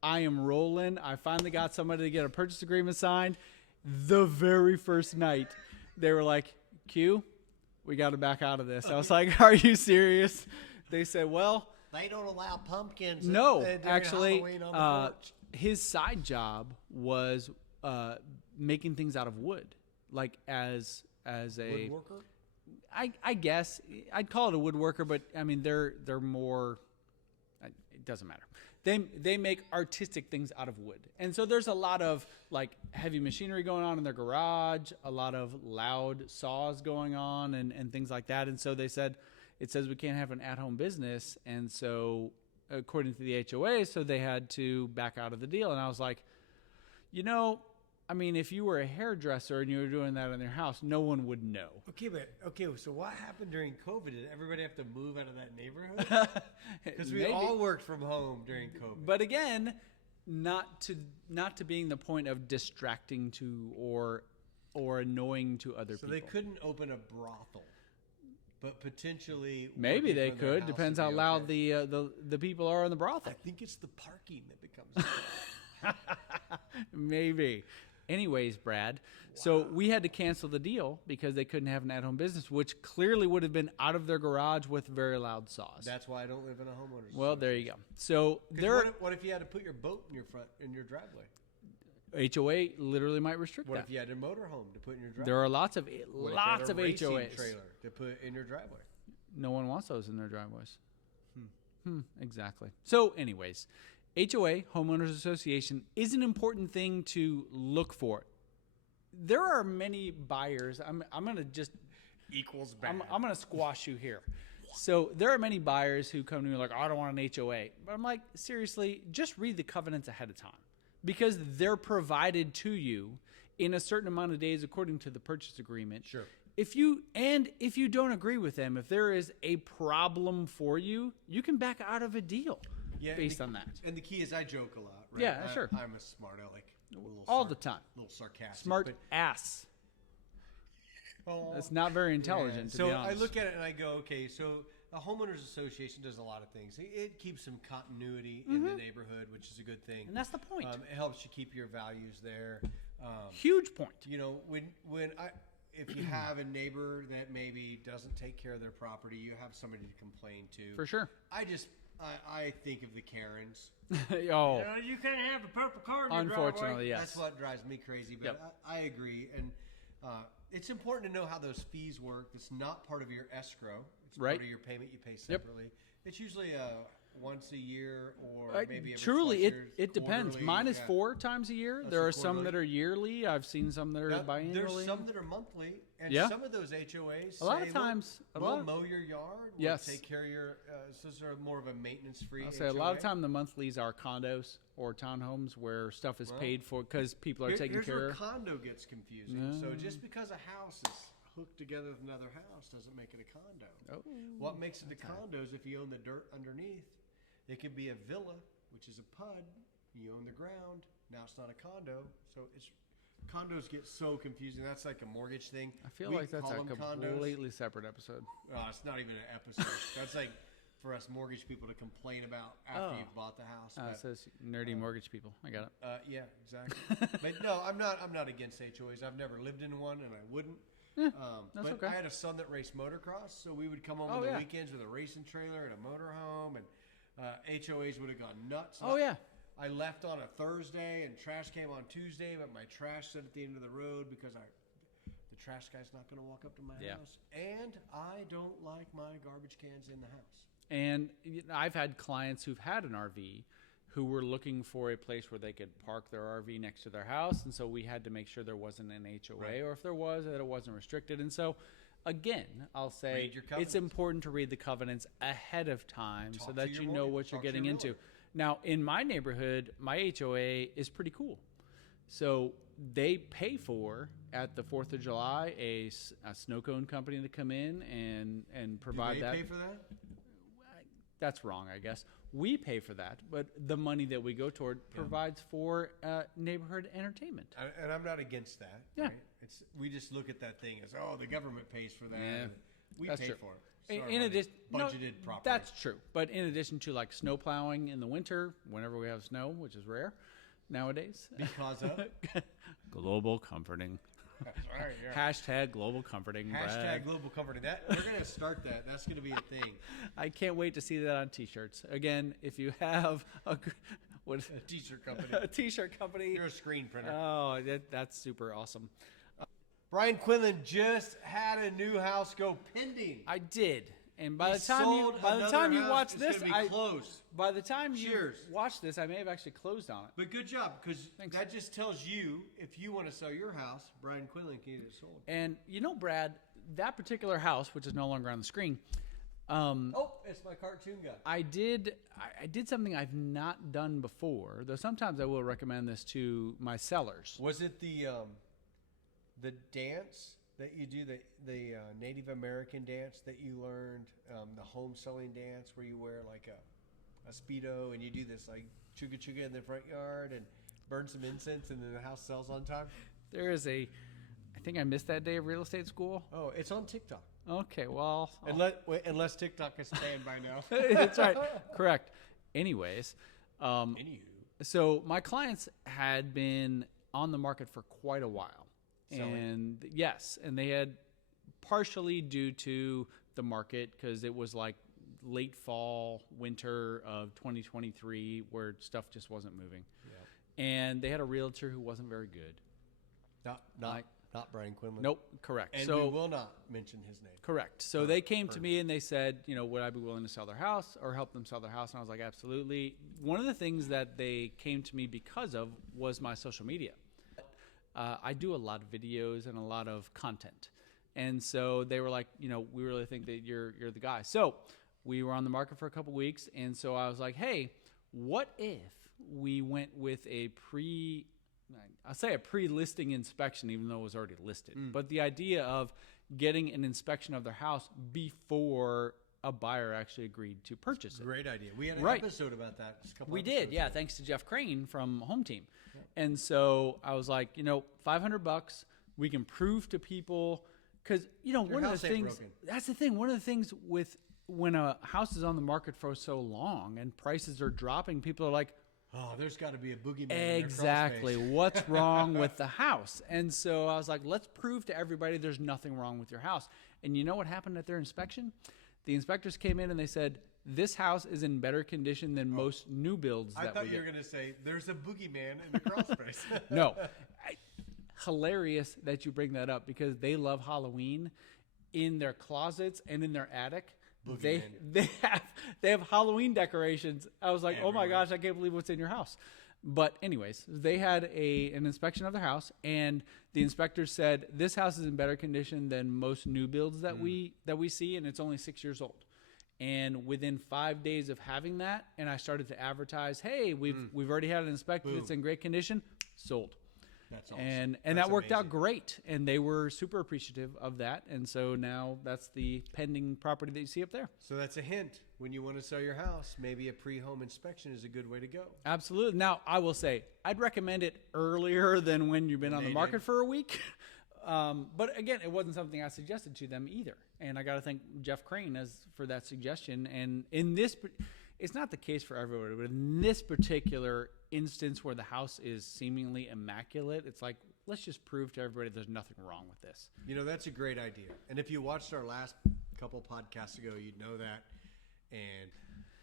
I am rolling. I finally got somebody to get a purchase agreement signed. The very first night, they were like, Q, we got to back out of this. I was like, are you serious? They said, well, they don't allow pumpkins. No, during actually, Halloween on the porch. his side job was making things out of wood, like as a woodworker. I guess I'd call it a woodworker, but I mean they're more. It doesn't matter. They make artistic things out of wood, and so there's a lot of like heavy machinery going on in their garage, a lot of loud saws going on, and things like that. And so they said, it says we can't have an at-home business, and so according to the HOA, so they had to back out of the deal. And I was like, I mean, if you were a hairdresser and you were doing that in your house, no one would know. Okay, so what happened during COVID? Did everybody have to move out of that neighborhood? Because we all worked from home during COVID. But again, not to being the point of distracting to or annoying to other people. So they couldn't open a brothel, but potentially maybe they could. Depends how loud the people are in the brothel. I think it's the parking that becomes. Maybe. Anyways, Brad, so we had to cancel the deal because they couldn't have an at-home business, which clearly would have been out of their garage with very loud saws. That's why I don't live in a homeowners. Well, there you go. So what if you had to put your boat in your driveway? HOA literally might restrict that. What if you had a motorhome to put in your driveway? There are lots of racing HOAs. Trailer to put in your driveway. No one wants those in their driveways. Exactly. So, anyways, HOA, Homeowners Association, is an important thing to look for. There are many buyers. I'm going to just equals bad. I'm going to squash you here. So there are many buyers who come to me like, I don't want an HOA. But I'm like, seriously, just read the covenants ahead of time because they're provided to you in a certain amount of days according to the purchase agreement. Sure. If you don't agree with them, if there is a problem for you, you can back out of a deal based on that. And the key is I joke a lot, right? Yeah, sure. I'm a smart aleck. All the time. A little sarcastic. Smart ass. That's not very intelligent, to be honest. So I look at it and I go, okay, so a homeowners association does a lot of things. It keeps some continuity in the neighborhood, which is a good thing. And that's the point. It helps you keep your values there. Huge point. If you have a neighbor that maybe doesn't take care of their property, you have somebody to complain to. For sure. I think of the Karens. You can't have a purple car in your Unfortunately, driveway. yes. That's what drives me crazy. But I agree. And it's important to know how those fees work. It's not part of your escrow. It's part of your payment you pay separately. It's usually once a year or maybe every truly twice years, it depends. Mine is 4 times a year. There are some that are yearly. I've seen some that are biannually. There's some that are monthly, and some of those HOAs we'll mow your yard. We'll take care of your. So it's sort of more of a maintenance-free. I'll say a lot of time the monthlies are condos or townhomes where stuff is paid for because people are taking care of. Here's where condo gets confusing. So just because a house is hooked together with another house doesn't make it a condo. What makes it a condo is if you own the dirt underneath. It could be a villa, which is a PUD. You own the ground. Now it's not a condo. So condos get so confusing. That's like a mortgage thing. I feel like that's a completely separate episode. It's not even an episode. That's like for us mortgage people to complain about after you've bought the house. It says nerdy mortgage people. I got it. Yeah, exactly. But no, I'm not against HOAs. I've never lived in one, and I wouldn't. That's but okay. I had a son that raced motocross, so we would come home on the weekends with a racing trailer and a motorhome, and HOAs would have gone nuts. I left on a Thursday, and trash came on Tuesday, but my trash sat at the end of the road because the trash guy's not going to walk up to my house, and I don't like my garbage cans in the house. And I've had clients who've had an RV who were looking for a place where they could park their RV next to their house. And so we had to make sure there wasn't an HOA, or if there was, that it wasn't restricted. And so, again, I'll say it's important to read the covenants ahead of time so that you know what you're getting into. Now, in my neighborhood, my HOA is pretty cool. So they pay for, at the 4th of July, a snow cone company to come in and provide that. Do they pay for that? That's wrong, I guess. We pay for that, but the money that we go toward provides for neighborhood entertainment. And I'm not against that. Yeah. Right? We just look at that thing as, the government pays for that. Yeah. And we That's pay true. for it. In addition, budgeted properly. That's true. But in addition to like snow plowing in the winter, whenever we have snow, which is rare nowadays. Because of? Global comforting. That's right, yeah. Hashtag global comforting. Hashtag global comforting. We're going to start that. That's going to be a thing. I can't wait to see that on T-shirts. Again, if you have a T-shirt company. a T-shirt company. You're a screen printer. Oh, that's super awesome. Brian Quinlan just had a new house go pending. I did. And by He the time sold you another watch house. this, It's gonna be close. by the time you Cheers. watch this, I may have actually closed on it. But good job, because Thanks. that just tells you if you want to sell your house, Brian Quinlan can get it sold. And Brad, that particular house, which is no longer on the screen, It's my cartoon guy. I did something I've not done before. Though sometimes I will recommend this to my sellers. Was it the dance that you do, the Native American dance that you learned, the home selling dance where you wear like a Speedo and you do this like chugga chugga in the front yard and burn some incense and then the house sells on time? There is I think I missed that day of real estate school. Oh, it's on TikTok. Okay, well, Unless TikTok is banned by now. that's right, correct. Anyways, Anywho. so my clients had been on the market for quite a while. Selling. And yes, and they had partially due to the market because it was like late fall, winter of 2023 where stuff just wasn't moving. Yeah. And they had a realtor who wasn't very good. Not Brian Quinlan. Nope, correct. And so we will not mention his name. correct. So they came to me and they said, would I be willing to sell their house or help them sell their house? And I was like, absolutely. One of the things that they came to me because of was my social media. I do a lot of videos and a lot of content. And so they were like, we really think that you're the guy. So we were on the market for a couple weeks. And so I was like, hey, what if we went with a pre-listing inspection, even though it was already listed. But the idea of getting an inspection of their house before a buyer actually agreed to purchase it. Great idea. We had an Right. episode about that. Just a couple We episodes did, yeah, ago. thanks to Jeff Crane from Home Team. And so I was like, $500, we can prove to people, because, one of house the ain't things, broken. that's the thing, one of the things with when a house is on the market for so long and prices are dropping, people are like, Oh, there's got to be a boogeyman. in their crawl exactly. space. What's wrong with the house? And so I was like, let's prove to everybody there's nothing wrong with your house. And you know what happened at their inspection? The inspectors came in and they said, this house is in better condition than most new builds I that thought we you were get. going to say there's a boogeyman in the crawl space. No. Hilarious that you bring that up because they love Halloween in their closets and in their attic. They have Halloween decorations. I was like, oh my Everywhere. gosh, I can't believe what's in your house. But anyways, they had an inspection of their house, and the inspectors said this house is in better condition than most new builds that we see, and it's only 6 years old. And within 5 days of having that, and I started to advertise, hey, we've already had it inspected. Boom. It's in great condition. Sold. That's awesome. And That's that worked out amazing. great, and they were super appreciative of that. And so now that's the pending property that you see up there. So that's a hint. When you want to sell your house, maybe a pre-home inspection is a good way to go. Absolutely. Now, I will say, I'd recommend it earlier than when you've been on the market for a week. But again, it wasn't something I suggested to them either. And I got to thank Jeff Crane for that suggestion. And in this, it's not the case for everybody, but in this particular instance where the house is seemingly immaculate, it's like, let's just prove to everybody there's nothing wrong with this. That's a great idea. And if you watched our last couple podcasts ago, you'd know that. And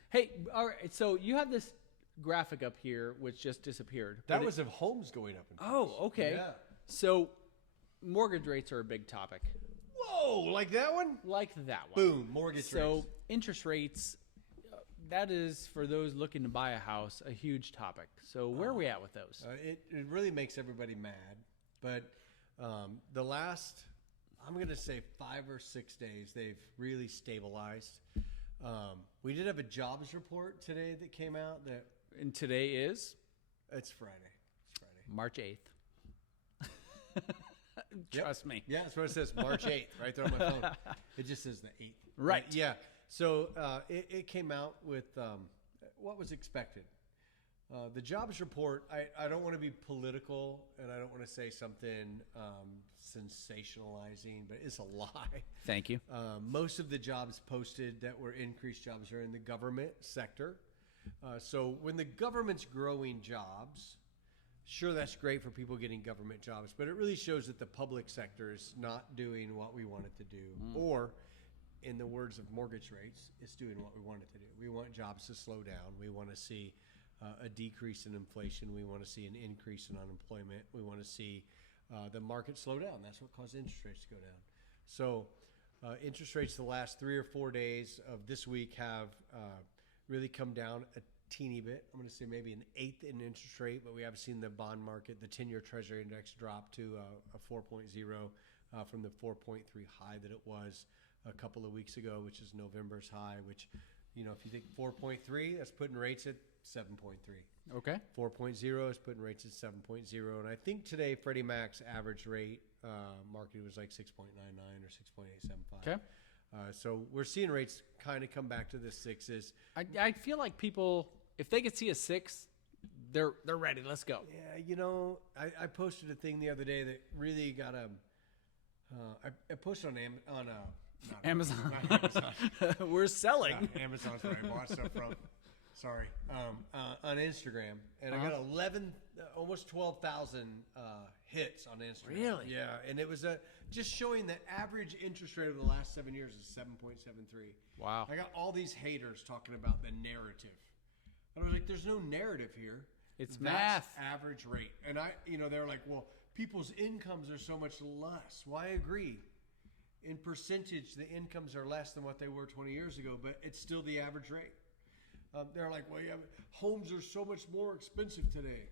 Hey, all right. So you have this graphic up here, which just disappeared. that But was of homes going up in price. Oh, okay. Yeah. So mortgage rates are a big topic. Whoa, like that one? Like that one. Boom, mortgage So rates. interest rates, that is for those looking to buy a house, a huge topic. So where are we at with those? It really makes everybody mad. But the last, I'm going to say 5 or 6 days, they've really stabilized. We did have a jobs report today that came out that And today is it's Friday. March 8th. Trust me. Yeah, that's what it says, March 8th, right there on my phone. It just says the 8th. Right. But yeah. So it came out with what was expected. The jobs report, I don't want to be political, and I don't want to say something sensationalizing, but it's a lie. Thank you. Most of the jobs posted that were increased jobs are in the government sector. So when the government's growing jobs, sure, that's great for people getting government jobs, but it really shows that the public sector is not doing what we want it to do. Or, in the words of mortgage rates, it's doing what we want it to do. We want jobs to slow down. We want to see a decrease in inflation. We want to see an increase in unemployment. We want to see the market slow down. That's what caused interest rates to go down. So interest rates the last 3 or 4 days of this week have really come down a teeny bit. I'm going to say maybe an eighth in interest rate, but we have seen the bond market, the 10-year Treasury index drop to a 4.0 from the 4.3 high that it was a couple of weeks ago, which is November's high, which, you know, if you think 4.3, that's putting rates at 7.3. Okay. 4.0 is putting rates at 7.0. And I think today Freddie Mac's average rate market was like 6.99 or 6.875. Okay. So we're seeing rates kind of come back to the sixes. I feel like people, if they could see a 6, they're ready. Let's go. Yeah, you know, I posted a thing the other day that really got I posted on Amazon. Not Amazon. We're selling. Yeah, Amazon's where I bought stuff from. Sorry. On Instagram, and I got 11, almost 12,000 hits on Instagram. Really? Yeah, and it was just showing the average interest rate over the last 7 years is 7.73. Wow. I got all these haters talking about the narrative. And I was like, there's no narrative here. It's That's math. average rate. And they're like, well, people's incomes are so much less. Well, I agree. In percentage, the incomes are less than what they were 20 years ago, but it's still the average rate. They're like, well, yeah, homes are so much more expensive today.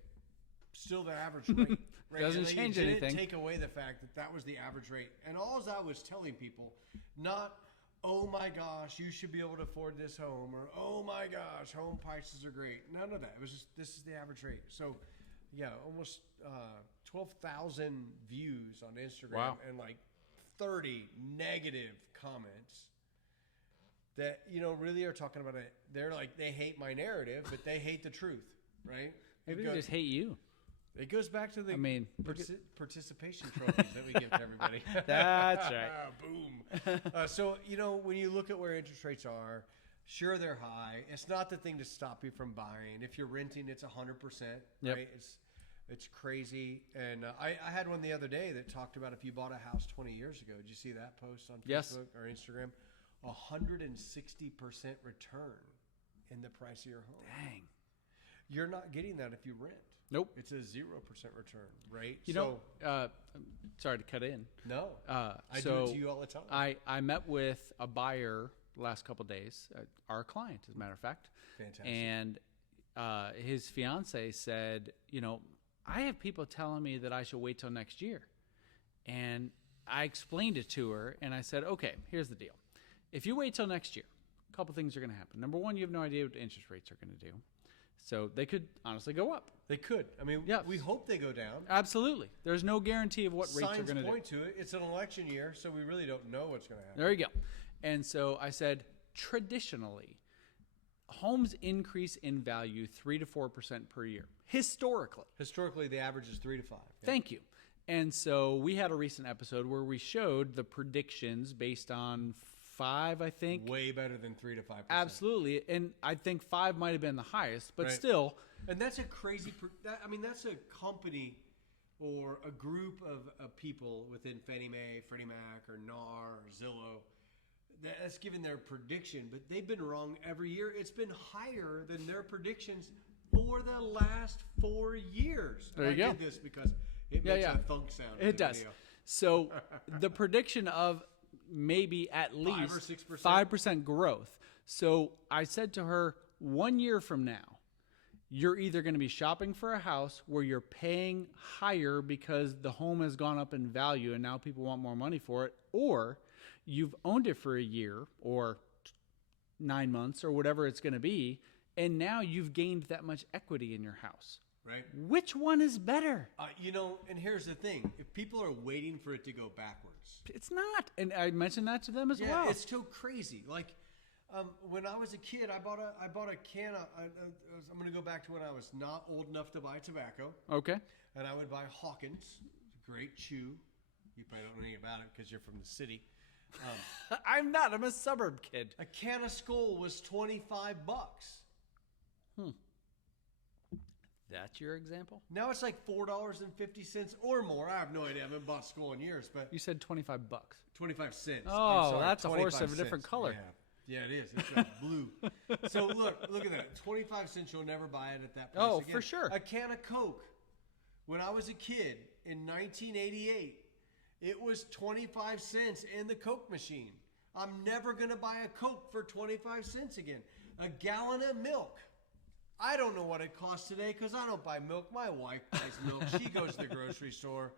Still the average rate. Right? Doesn't change anything. Didn't take away the fact that that was the average rate. And all I was telling people, not, oh my gosh, you should be able to afford this home, or oh my gosh, home prices are great. None of that. It was just, this is the average rate. So, yeah, almost 12,000 views on Instagram. Wow. And like 30 negative comments that, really are talking about it. They're like, they hate my narrative, but they hate the truth, right? Maybe they just hate you. It goes back to the participation trophies that we give to everybody. That's right. Boom. So, when you look at where interest rates are, sure, they're high. It's not the thing to stop you from buying. If you're renting, it's 100%, Yep. right? It's crazy. And I had one the other day that talked about if you bought a house 20 years ago. Did you see that post on Yes. Facebook or Instagram? 160% return in the price of your home. Dang. You're not getting that if you rent. Nope. It's a 0% return, right? Sorry to cut in. No. I do so it to you all the time. I met with a buyer the last couple of days, our client, as a matter of fact. Fantastic. And his fiance said, I have people telling me that I should wait till next year. And I explained it to her, and I said, okay, here's the deal. If you wait till next year, a couple things are going to happen. Number one, you have no idea what interest rates are going to do. So they could honestly go up. They could. I mean, Yes. we hope they go down. Absolutely. There's no guarantee of what rates are Signs going to do. point to it. It's an election year, so we really don't know what's going to happen. There you go. And so I said, traditionally, homes increase in value 3 to 4% per year. Historically, the average is 3 to 5. Yeah. Thank you. And so we had a recent episode where we showed the predictions based on 5, I think. Way better than 3 to 5%. Absolutely. And I think 5 might have been the highest, but Right. still. And that's a crazy. That's a company or a group of people within Fannie Mae, Freddie Mac, or NAR, or Zillow. That's given their prediction, but they've been wrong every year. It's been higher than their predictions for the last 4 years. There you go. I did this because it makes a thunk sound. in It the does. video. So the prediction of maybe at least 5 or 6%? 5% growth. So I said to her, 1 year from now, you're either going to be shopping for a house where you're paying higher because the home has gone up in value and now people want more money for it, or you've owned it for a year or 9 months or whatever it's going to be, and now you've gained that much equity in your house. Right. Which one is better? And here's the thing. If people are waiting for it to go backwards. It's not. And I mentioned that to them as well. It's so crazy. Like, When I was a kid, I bought a can of. I'm going to go back to when I was not old enough to buy tobacco. Okay. And I would buy Hawkins, great chew. You probably don't know anything about it because you're from the city. I'm not. I'm a suburb kid. A can of Skoal was $25. That's your example? Now it's like $4.50 or more. I have no idea. I haven't bought Skoal in years, but You said $25. 25 cents. Oh, I'm sorry, that's a horse 25 of a different cents. color. Yeah, it is. It's blue. So look at that. 25 cents. You'll never buy it at that price Oh, again. for sure. A can of Coke. When I was a kid in 1988, it was 25 cents in the Coke machine. I'm never going to buy a Coke for 25 cents again. A gallon of milk. I don't know what it costs today because I don't buy milk. My wife buys milk. She goes to the grocery store.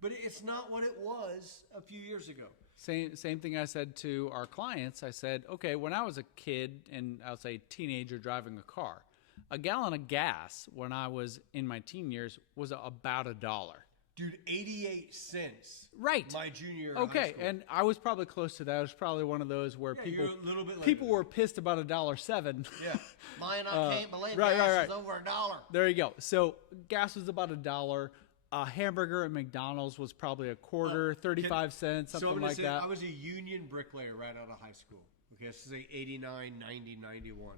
But it's not what it was a few years ago. Same thing I said to our clients. I said, okay, when I was a kid and I'll say teenager driving a car, a gallon of gas when I was in my teen years was about $1. Dude, 88 cents. Right. My junior year Okay, of high school. and I was probably close to that. It was probably one of those where you're a little bit later people than were pissed about $1.07. Yeah. Man, I can't believe right, gas right. is over $1. There you go. So gas was about $1. A hamburger at McDonald's was probably a quarter, 35 cents, something so I'm like say, that. I was a union bricklayer right out of high school. Okay, this is 89, 90, 91.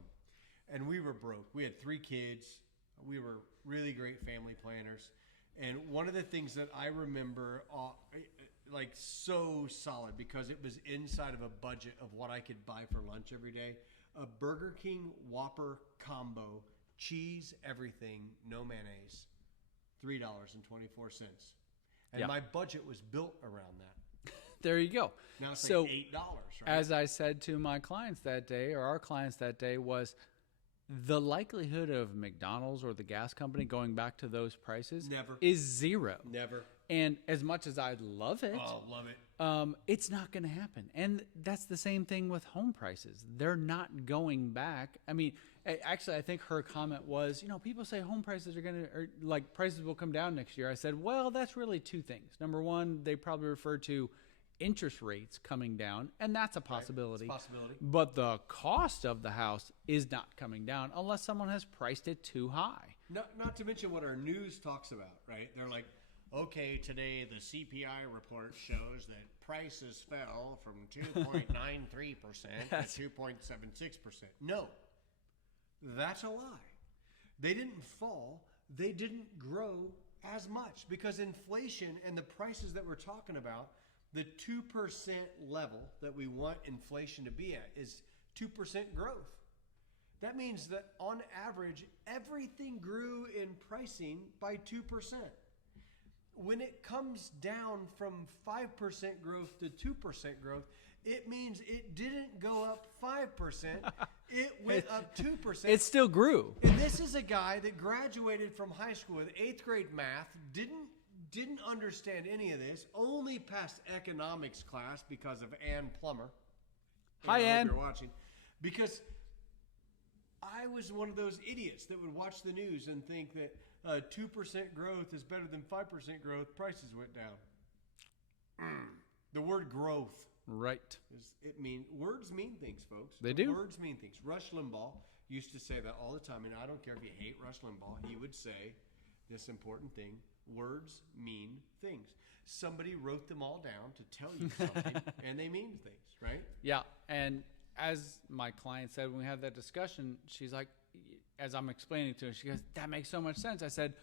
And we were broke. We had 3 kids. We were really great family planners. And one of the things that I remember, like so solid, because it was inside of a budget of what I could buy for lunch every day, a Burger King Whopper combo, cheese, everything, no mayonnaise, $3.24. And my budget was built around that. There you go. Now it's so like $8, right? as I said to my clients that day, or our clients that day, was the likelihood of McDonald's or the gas company going back to those prices Never. is zero. Never. And as much as I'd love it, love it. it's not going to happen. And that's the same thing with home prices. They're not going back. I mean, actually, I think her comment was, people say home prices are going to, or like prices will come down next year. I said, well, that's really 2 things. Number one, they probably refer to interest rates coming down, and that's a possibility. Right. It's a possibility. But the cost of the house is not coming down unless someone has priced it too high. Not to mention what our news talks about, right? They're like, okay, today the CPI report shows that prices fell from 2.93% to 2.76%. No, that's a lie. They didn't fall. They didn't grow as much because inflation and the prices that we're talking about, the 2% level that we want inflation to be at is 2% growth. That means that on average, everything grew in pricing by 2%. When it comes down from 5% growth to 2% growth, it means it didn't go up 5%. It went up 2%. It still grew. And this is a guy that graduated from high school with 8th grade math, didn't understand any of this, only passed economics class because of Ann Plummer. Hi, Ann. If you're watching. Because I was one of those idiots that would watch the news and think that 2% growth is better than 5% growth. Prices went down. The word growth. Right. Words mean things, folks. They do. Words mean things. Rush Limbaugh used to say that all the time, and I don't care if you hate Rush Limbaugh, he would say this important thing: words mean things. Somebody wrote them all down to tell you something, and they mean things, right? Yeah, and as my client said when we had that discussion, she's like, as I'm explaining to her, she goes, "That makes so much sense." I said,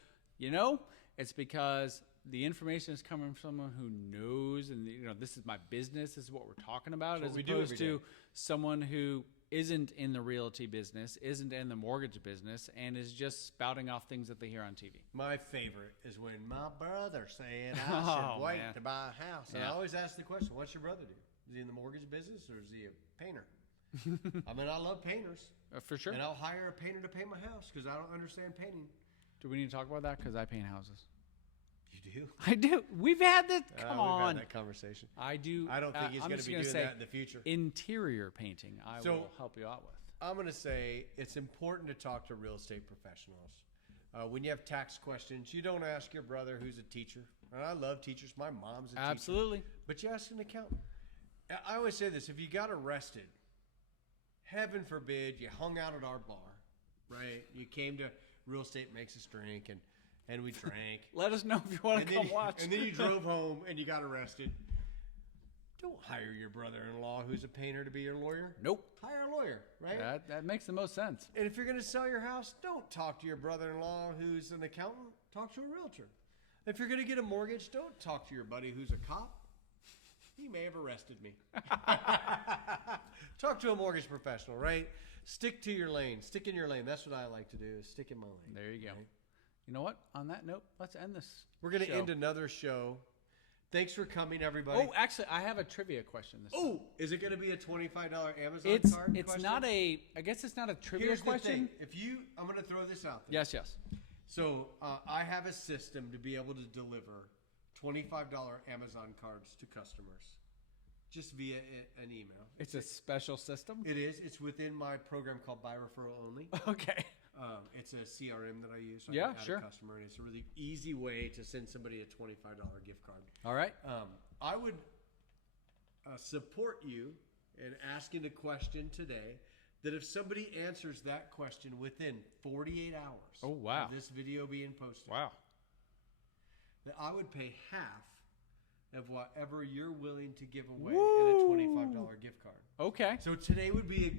it's because the information is coming from someone who knows, and this is my business. This is what we're talking about, as opposed to someone who isn't in the realty business, isn't in the mortgage business, and is just spouting off things that they hear on TV. My favorite is when my brother said I should wait to buy a house. And I always ask the question, what's your brother do? Is he in the mortgage business or is he a painter? I mean, I love painters. For sure. And I'll hire a painter to paint my house because I don't understand painting. Do we need to talk about that? Because I paint houses. You do? I do. We've had that. Come on. We've had that conversation. I do. I don't think he's going to be doing that in the future. Interior painting, I will help you out with. I'm going to say it's important to talk to real estate professionals. When you have tax questions, you don't ask your brother who's a teacher. And I love teachers. My mom's a teacher. Absolutely. But you ask an accountant. I always say this. If you got arrested, heaven forbid, you hung out at our bar, right? You came to Real Estate Makes Us Drink, and we drank. Let us know if you want to come watch. And then you drove home and you got arrested. Don't hire your brother-in-law who's a painter to be your lawyer. Nope. Hire a lawyer, right? That makes the most sense. And if you're going to sell your house, don't talk to your brother-in-law who's an accountant. Talk to a realtor. If you're going to get a mortgage, don't talk to your buddy who's a cop. He may have arrested me. Talk to a mortgage professional, right? Stick to your lane. Stick in your lane. That's what I like to do, is stick in my lane. There you go. Right? You know what? On that note, let's end this. We're going to show. end another show. Thanks for coming, everybody. Oh, actually, I have a trivia question this time. Oh, is it going to be a $25 Amazon card? It's question? not a. I guess it's not a trivia Here's question. The thing. I'm going to throw this out there. Yes. So I have a system to be able to deliver $25 Amazon cards to customers, just via an email. It's a special system. It is. It's within my program called Buy Referral Only. Okay. It's a CRM that I use. So Yeah, I can add sure. a customer, and it's a really easy way to send somebody a $25 gift card. All right. I would support you in asking a question today that if somebody answers that question within 48 hours Oh, wow. of this video being posted, Wow. that I would pay half of whatever you're willing to give away Woo! in a $25 gift card. Okay. So today would be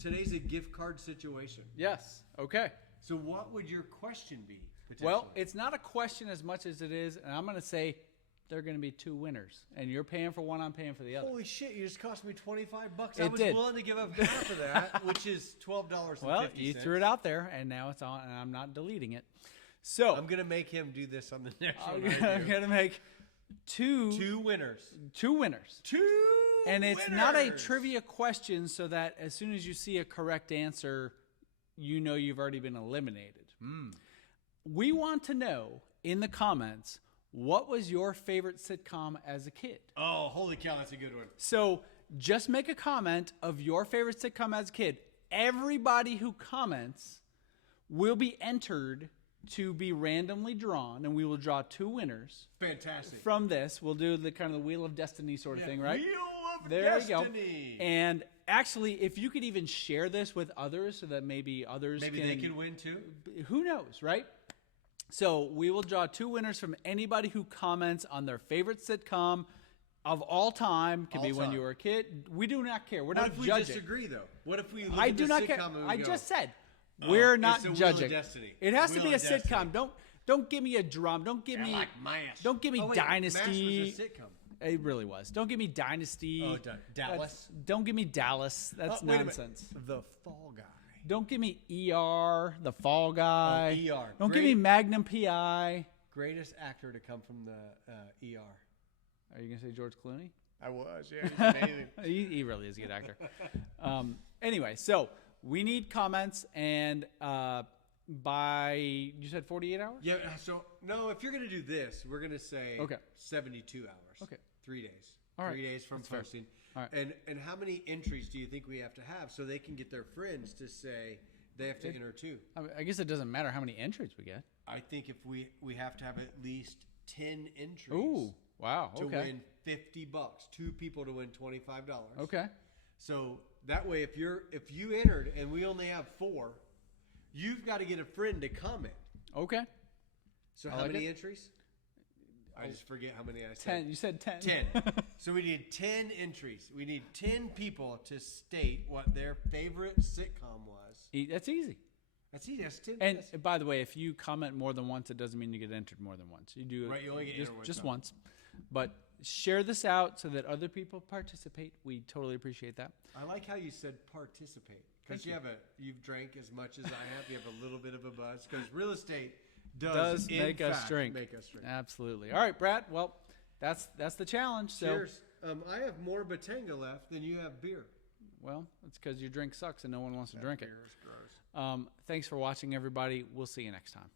today's a gift card situation. Yes. Okay. So what would your question be? Well, it's not a question as much as it is, and I'm going to say there are going to be two winners, and you're paying for one, I'm paying for the other. Holy shit! You just cost me $25. It I was did. willing to give up half of that, which is $12.50. Well, you threw it out there, and now it's on, and I'm not deleting it. So I'm gonna make him do this on the next one. I'm going to make two winners. two winners. Two. And it's not a winners! trivia question, so that as soon as you see a correct answer, you know you've already been eliminated. We want to know in the comments, what was your favorite sitcom as a kid? Oh, holy cow, that's a good one. So just make a comment of your favorite sitcom as a kid. Everybody who comments will be entered to be randomly drawn, and we will draw two winners. Fantastic. From this. We'll do the kind of the Wheel of Destiny sort of thing, right? Wheel of There Destiny. you go. And actually, if you could even share this with others so that maybe others Maybe can... they can win too. Who knows, right? So we will draw two winners from anybody who comments on their favorite sitcom of all time. Could All be when time. you were a kid. We do not care. We're What not if we judging. disagree though? What if we look I at do the not sitcom care. and we I go, just said "Oh, we're it's not the Wheel of judging. Destiny. It has to Wheel be a of Destiny." sitcom. Don't give me a drum. Don't give me like MASH. Don't give me Oh, wait, Dynasty. MASH was a sitcom. It really was. Don't give me Dynasty. Oh, Dallas. Don't give me Dallas. That's Oh, wait a minute. nonsense. The Fall Guy. Don't give me ER, The Fall Guy. Oh, ER. Don't give me Magnum PI. Greatest actor to come from the ER. Are you going to say George Clooney? I was, yeah. He's amazing. He really is a good actor. Anyway, so we need comments, and by, you said 48 hours? Yeah, so, no, if you're going to do this, we're going to say Okay. 72 hours. Okay. 3 days. All right. 3 days from That's fair. posting. All right. And how many entries do you think we have to have so they can get their friends to say they have to enter too? I guess it doesn't matter how many entries we get. I think if we have to have at least 10 entries Ooh, wow. to Okay. win $50, 2 people to win $25. Okay. So that way, if you entered and we only have 4, you've got to get a friend to comment. Okay. So I how like many it. entries? I just forget how many I said. 10. You said 10. 10. So we need 10 entries. We need 10 people to state what their favorite sitcom was. That's easy. That's easy. That's 10. And that's- by the way, if you comment more than once, it doesn't mean you get entered more than once. You do it Right, you only get entered one just time. once. But share this out so that other people participate. We totally appreciate that. I like how you said participate because Thank you've drank as much as I have. You have a little bit of a buzz because real estate Does in make us fact drink. Make us drink. Absolutely. All right, Brad. Well, that's the challenge. So, Cheers. I have more Batanga left than you have beer. well, it's because your drink sucks and no one wants to drink it. Beer is gross. Thanks for watching, everybody. We'll see you next time.